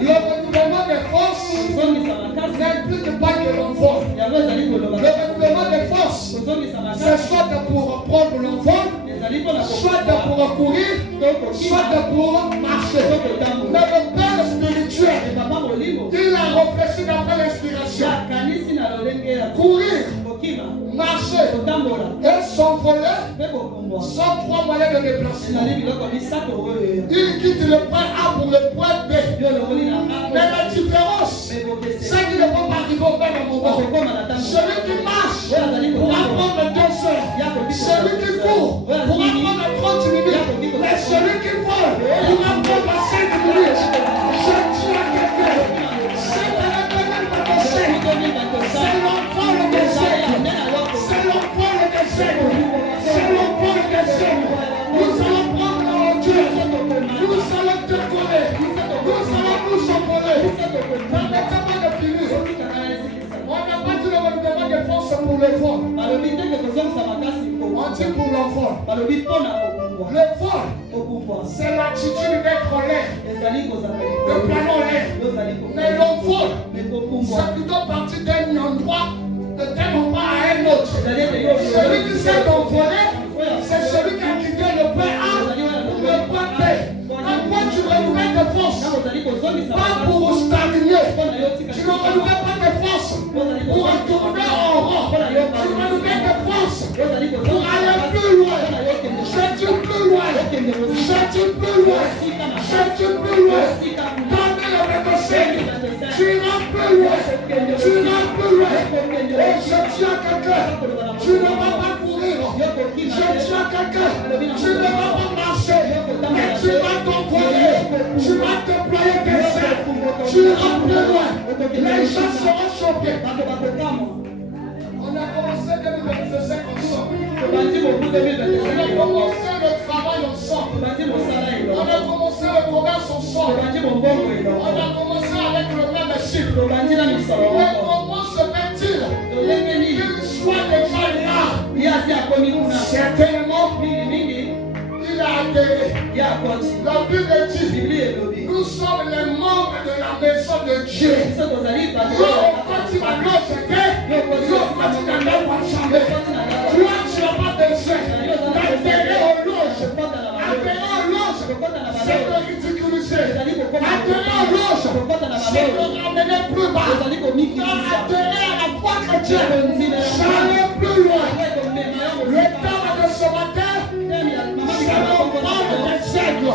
Le renouvellement des forces n'implique pas que l'on vole. Le renouvellement des forces, c'est soit pour prendre l'envol, soit pour courir, soit pour marcher. Mais le Père spirituel, il a réfléchi d'après l'inspiration. Courir, marcher et s'envoler sont trois moyens de déplacement. Il quitte le point A pour le point B. Mais la différence, c'est qu'il ne peut pas arriver au même moment. Celui qui marche pourra prendre 2 heures. Celui qui court pourra prendre 30 minutes. Mais celui qui vole pourra prendre 5 minutes. Je dis à quelqu'un, c'est l'envol des aigles. C'est l'envol des aigles. C'est l'envol des aigles. Nous allons prendre la hauteur. Nous allons décoller. Nous allons nous envoler. Permettez-moi de finir. On n'a pas dit le renouvellement des forces pour le vol. On dit pour l'envol. Le vol, c'est l'attitude d'être en l'air. Le planer en l'air. Mais l'envol, c'est plutôt partir d'un endroit à un autre. Celui qui s'est envolé, c'est celui qui a quitté le point A pour le point B. Pourquoi tu renouvelles tes forces? Pas pour stagner. Tu ne renouvelles pas tes forces pour retourner en rang. Tu renouvelles tes forces pour aller plus loin. Je dis plus loin. Je dis plus loin. Je dis plus loin. Donne le négocier. Tu iras plus loin. Tu iras plus loin. Et je dis à quelqu'un, tu ne vas pas courir. Je dis à quelqu'un, tu ne vas pas marcher. Mais tu vas t'envoler. Tu vas déployer tes ailes. Tu iras plus loin. Les gens seront choqués. On a commencé 2025 ensemble. On a commencé le travail ensemble. On a commencé le commerce ensemble. On a commencé avec le même chiffre. Mais comment se fait-il qu'il soit déjà là? Certainement, il a adhéré. La Bible dit, nous sommes les membres de la maison de Dieu. Toi, tu n'as pas besoin d'adhérer aux loges. Adhérer aux loges, c'est de ridiculiser. Adhérer aux loges, c'est de ramener plus bas. Adhérer à la foi chrétienne, ça allait plus loin. Le temps de ce matin, c'est l'envol des aigles.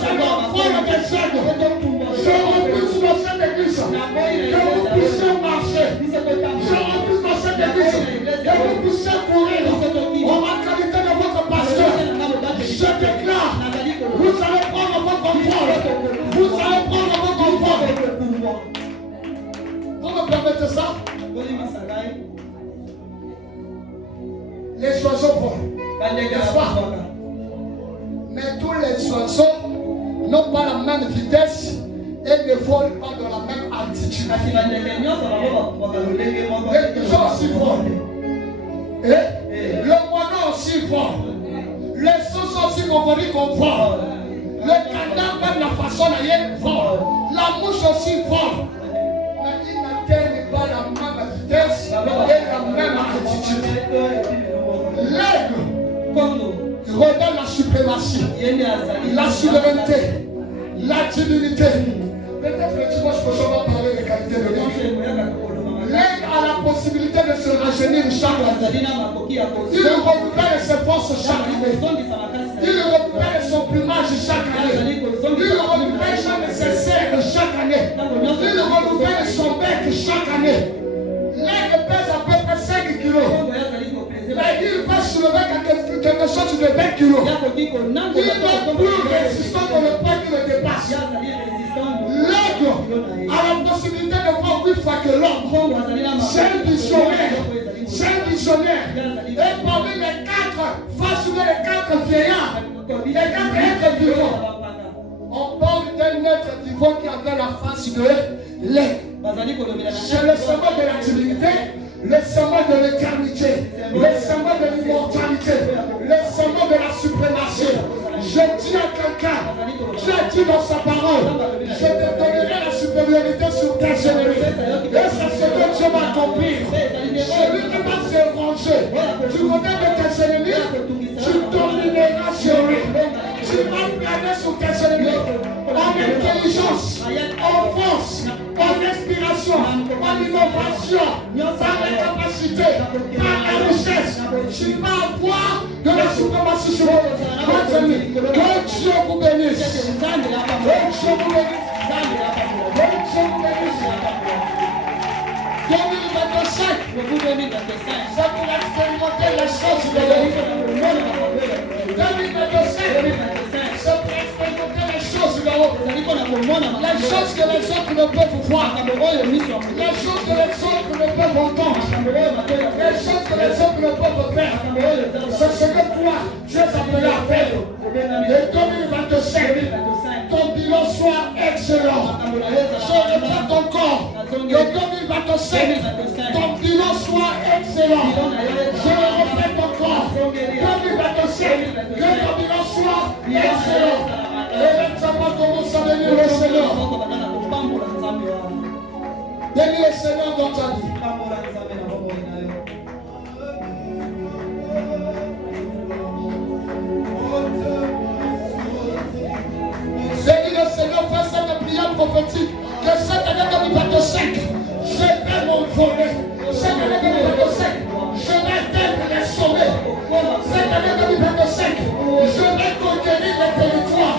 C'est l'envol des aigles. Je refuse dans cette église que vous puissiez marcher. Je refuse dans cette église que vous puissiez courir. En ma qualité de votre pasteur, je déclare, vous allez prendre votre contrôle. Vous allez prendre votre contrôle. Vous me permettez ça? Les oiseaux volent, n'est-ce pas? Mais tous les oiseaux n'ont pas la même vitesse et ne volent pas dans la même altitude. Les gens aussi volent. Et le moineau aussi vole. Les sauces aussi confondues qu'on vole. Le canard même la façon d'ailleurs vole. La mouche aussi vole. Mais ils n'atteignent pas la même vitesse et la même altitude. L'aigle redonne la suprématie, la souveraineté, la divinité. Peut-être que dimanche prochain on va parler des qualités de l'aigle. L'aigle a la possibilité de se rajeunir chaque année. Il renouvelle ses forces chaque année. Il renouvelle son plumage chaque année. Il renouvelle ses cercles chaque année. Il renouvelle son bec chaque année. L'aigle pèse à peu près 5 kilos. Mais il va soulever quelque chose de 20 kilos. Il est plus résistant que le poids qui le dépasse. L'aigle a la possibilité de voir 8 fois que l'homme. C'est un visionnaire. C'est un visionnaire. Et parmi les 4, face sur les 4 vieillards, les 4 êtres vivants, on parle d'un être vivant qui avait la face C'est le symbole de la divinité, le symbole de l'éternité, le symbole de l'immortalité, le symbole de la suprématie. Je dis à quelqu'un, Dieu a dit dans sa parole, je te donnerai la supériorité sur tes ennemis. Et c'est ce que Dieu va accomplir. Celui qui va se venger du côté de tes ennemis, tu domineras sur lui. Tu vas planer sur tes ennemis en intelligence, en force, en inspiration, en innovation, par la capacité, par la richesse. Tu vas avoir de la suprématie sur eux. Que Dieu vous bénisse. Que Dieu vous bénisse. Que Dieu vous bénisse. 2025, ça pour expérimenter les choses de Dieu. 2025, c'est pour expérimenter les choses de Dieu. Les choses que les autres ne peuvent voir. Les choses que les autres ne peuvent entendre. Les choses que les autres ne peuvent faire. C'est ce que toi, tu es appelé à faire. Et 2025, ton bilan soit excellent. Je répète encore. Que 2025, ton bilan soit excellent. Je le répète encore. 2025, que ton bilan soit excellent. Et laisse-moi commencer à bénir le Seigneur. Bénis le Seigneur dans ta vie. Bénis le Seigneur, fais cette prière prophétique. Que cette année 2025, je vais m'envoler. Cette année 2025, je vais atteindre les sommets. Cette année 2025, je vais conquérir les territoires.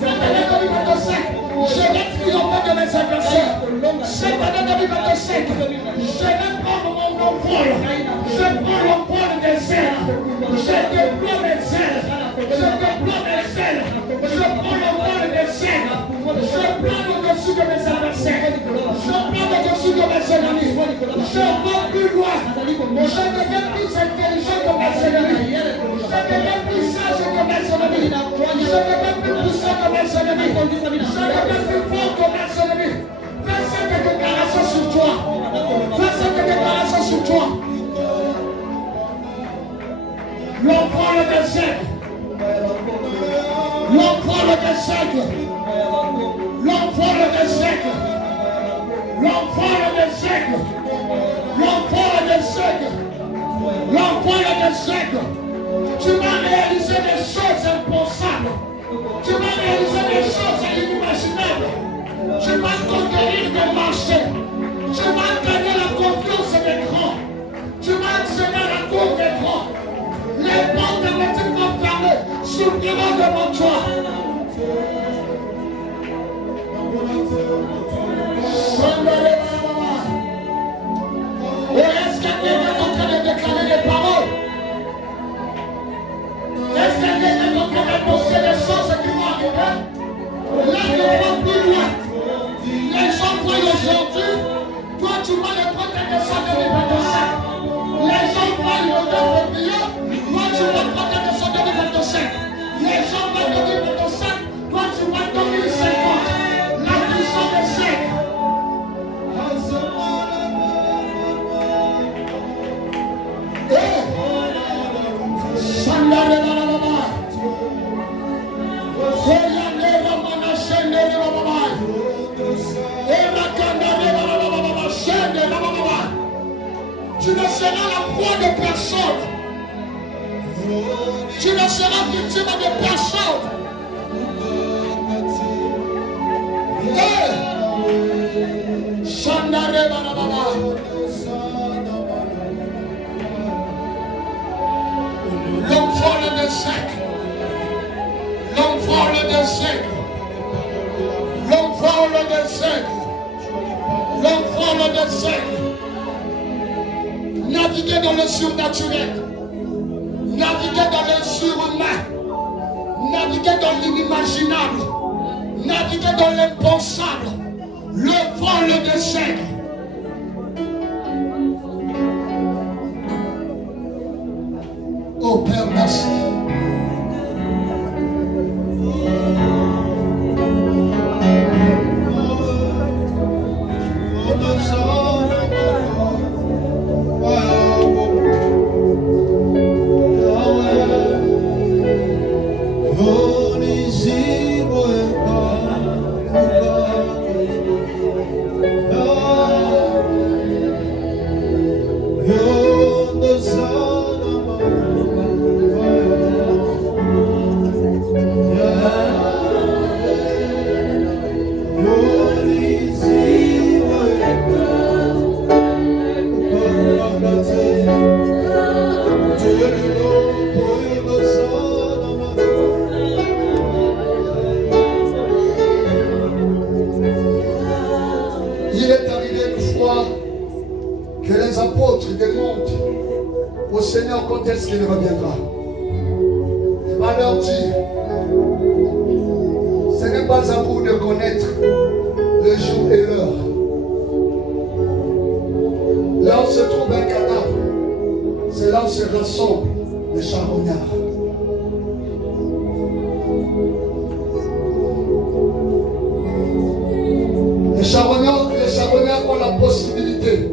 Cette année 2025, je vais triompher de mes adversaires. Cette année 2025, je vais prendre mon envol. Je prends l'envol des ailes. Je déploie mes ailes. Je déploie mes ailes. Je prends l'envol des ailes. Je plane au-dessus de mes adversaires. Je plane au-dessus de mes ennemis. Je vais plus loin. Je deviens plus intelligent que mes ennemis. Je deviens plus sage que mes ennemis. Je deviens plus puissant que mes ennemis. Je deviens plus fort que mes ennemis. Fais cette déclaration sur toi. Fais cette déclaration sur toi. L'envol des aigles. L'envol des aigles. L'envol des aigles. L'envol des aigles. L'envol des aigles. L'envol des aigles. Tu vas réaliser des choses impensables. Tu vas réaliser des choses inimaginables. Tu vas conquérir des marchés. Tu vas gagner la confiance des grands. Tu vas accéder à la cour des grands. Les portes de l'éthique vont fermer. S'ouvriront devant toi. Et est-ce que Dieu est en train de déclarer des paroles? Est-ce que Dieu est en train d'annoncer les choses qui vont arriver? Là, nous allons plus loin. Les gens voient aujourd'hui, toi tu vois le 31 décembre 2025. Les gens voient le 9 février, toi tu vois le 31 décembre 2025. Les gens voient le 2025, toi tu vois 2050. La puissance des siècles. Tu ne seras la proie de personne. Tu ne seras victime de personne. L'envol des siècles. L'envol des siècles. L'envol des siècles. L'envol des siècles. Naviguer dans le surnaturel. Naviguer dans le surhumain. Naviguer dans l'inimaginable. Naviguer dans l'impensable. Le vol des siècles. Oh Père, merci. arrivé une fois que les apôtres demandent au Seigneur quand est-ce qu'il reviendra. Il va leur dire, ce n'est pas à vous de connaître le jour et l'heure. Là où se trouve un cadavre, c'est là où se rassemblent les charognards. Les charognards ont la possibilité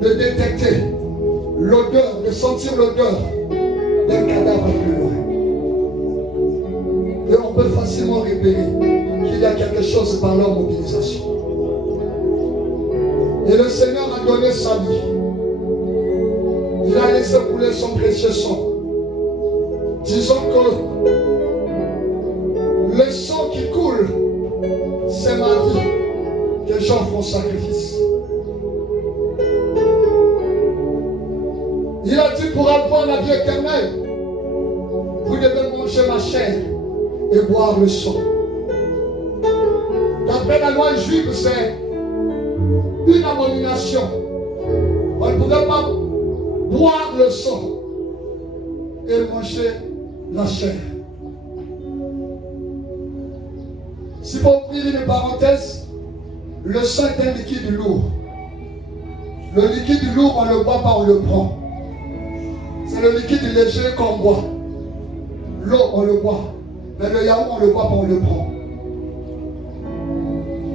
de détecter l'odeur, de sentir l'odeur d'un cadavre plus loin. Et on peut facilement repérer qu'il y a quelque chose par leur mobilisation. Et le Seigneur a donné sa vie. Il a laissé couler son précieux sang. Disons que le sang qui coule, c'est ma vie que j'offre en sacrifice. Il a dit pour avoir la vie éternelle, vous devez manger ma chair et boire le sang. D'après la loi juive, c'est une abomination. On ne pouvait pas boire le sang et manger la chair. Si vous ouvrez une parenthèse, le sang est un liquide lourd. Le liquide lourd, on ne le boit pas, on le prend. C'est le liquide léger qu'on boit. L'eau, on le boit. Mais le yaourt, on le boit pas, on le prend.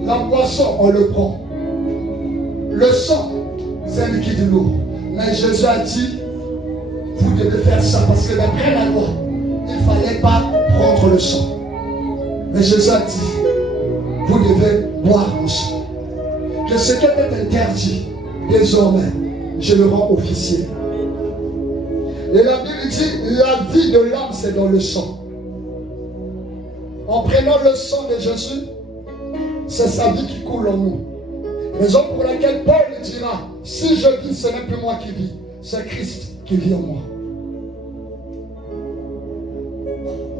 La boisson, on le prend. Le sang, c'est un liquide lourd. Mais Jésus a dit, vous devez faire ça parce que d'après la loi, il ne fallait pas prendre le sang. Mais Jésus a dit, vous devez boire le sang. Que ce qui était interdit, désormais, je le rends officiel. Et la Bible dit, la vie de l'homme, c'est dans le sang. En prenant le sang de Jésus, c'est sa vie qui coule en nous. Raison pour laquelle Paul dira, si je vis, ce n'est plus moi qui vis, c'est Christ qui vit en moi.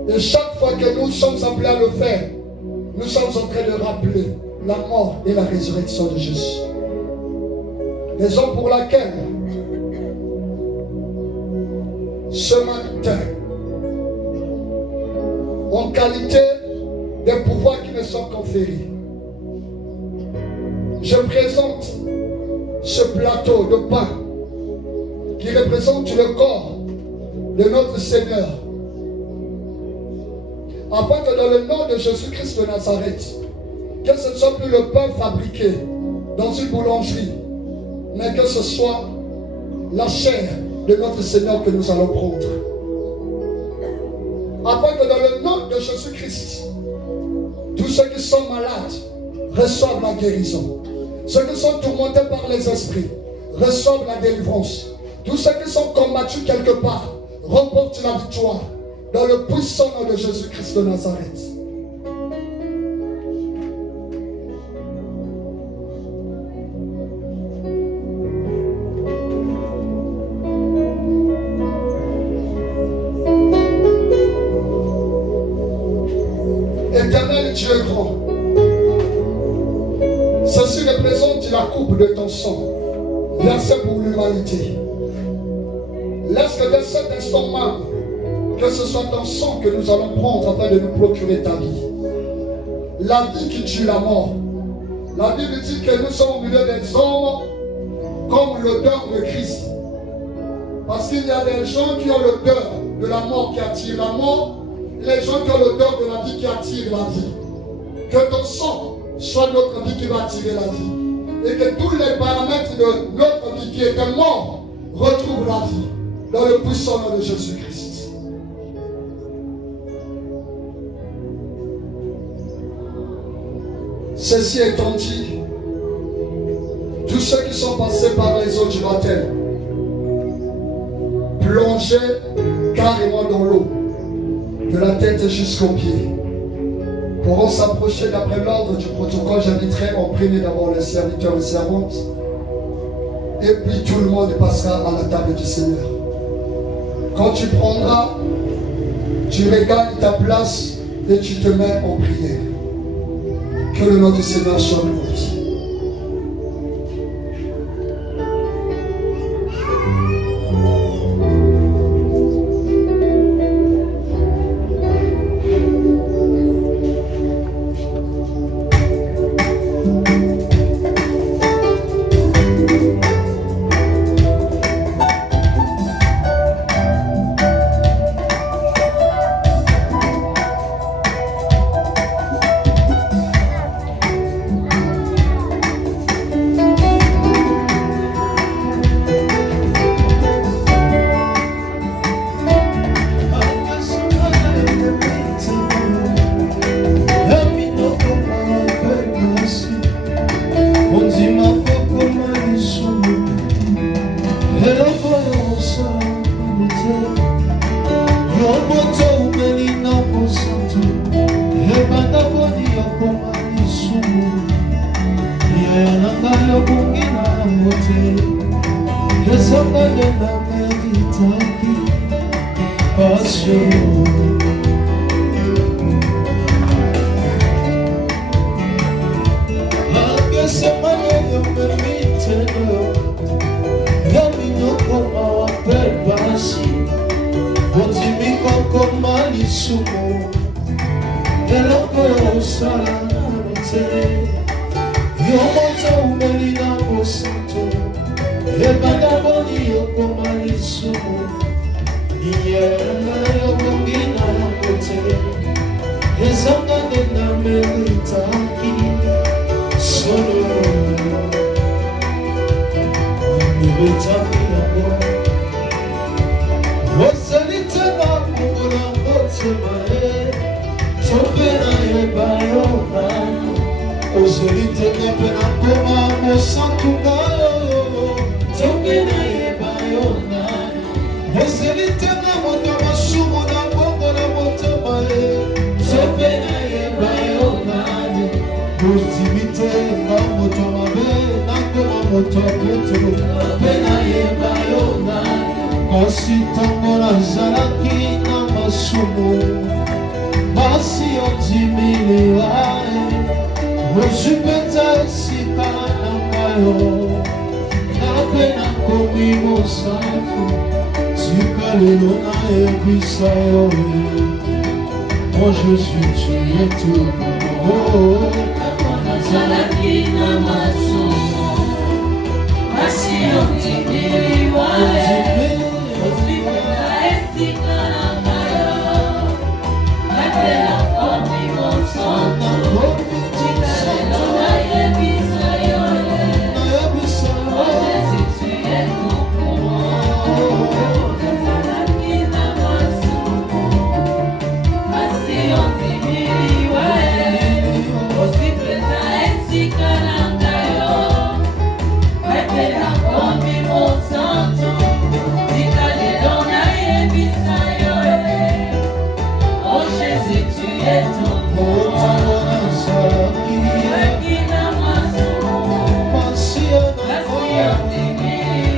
Et chaque fois que nous sommes appelés à le faire, nous sommes en train de rappeler la mort et la résurrection de Jésus. Raison pour laquelle, ce matin, en qualité des pouvoirs qui me sont conférés, je présente ce plateau de pain qui représente le corps de notre Seigneur, afin que dans le nom de Jésus-Christ de Nazareth, que ce ne soit plus le pain fabriqué dans une boulangerie, mais que ce soit la chair de notre Seigneur que nous allons prendre. Afin que dans le nom de Jésus-Christ, tous ceux qui sont malades reçoivent la guérison. Ceux qui sont tourmentés par les esprits reçoivent la délivrance. Tous ceux qui sont combattus quelque part remportent la victoire dans le puissant nom de Jésus-Christ de Nazareth. Éternel Dieu grand, ceci représente la coupe de ton sang, versée pour l'humanité. Laisse que de cet instant même, que ce soit ton sang que nous allons prendre afin de nous procurer ta vie. La vie qui tue la mort. La Bible dit que nous sommes au milieu des hommes comme l'odeur de Christ. Parce qu'il y a des gens qui ont l'odeur de la mort qui attire la mort, et les gens qui ont l'odeur de la vie qui attire la vie. Que ton sang soit notre vie qui va attirer la vie. Et que tous les paramètres de notre vie qui étaient morts retrouvent la vie dans le puissant nom de Jésus-Christ. Ceci étant dit, tous ceux qui sont passés par les eaux du baptême, plongés carrément dans l'eau, de la tête jusqu'aux pieds, pourront s'approcher d'après l'ordre du protocole. J'inviterai en premier d'abord les serviteurs et servantes, et puis tout le monde passera à la table du Seigneur. Quand tu prendras, tu regagnes ta place et tu te mets en prière. Que le nom du Seigneur soit glorifié. Merci.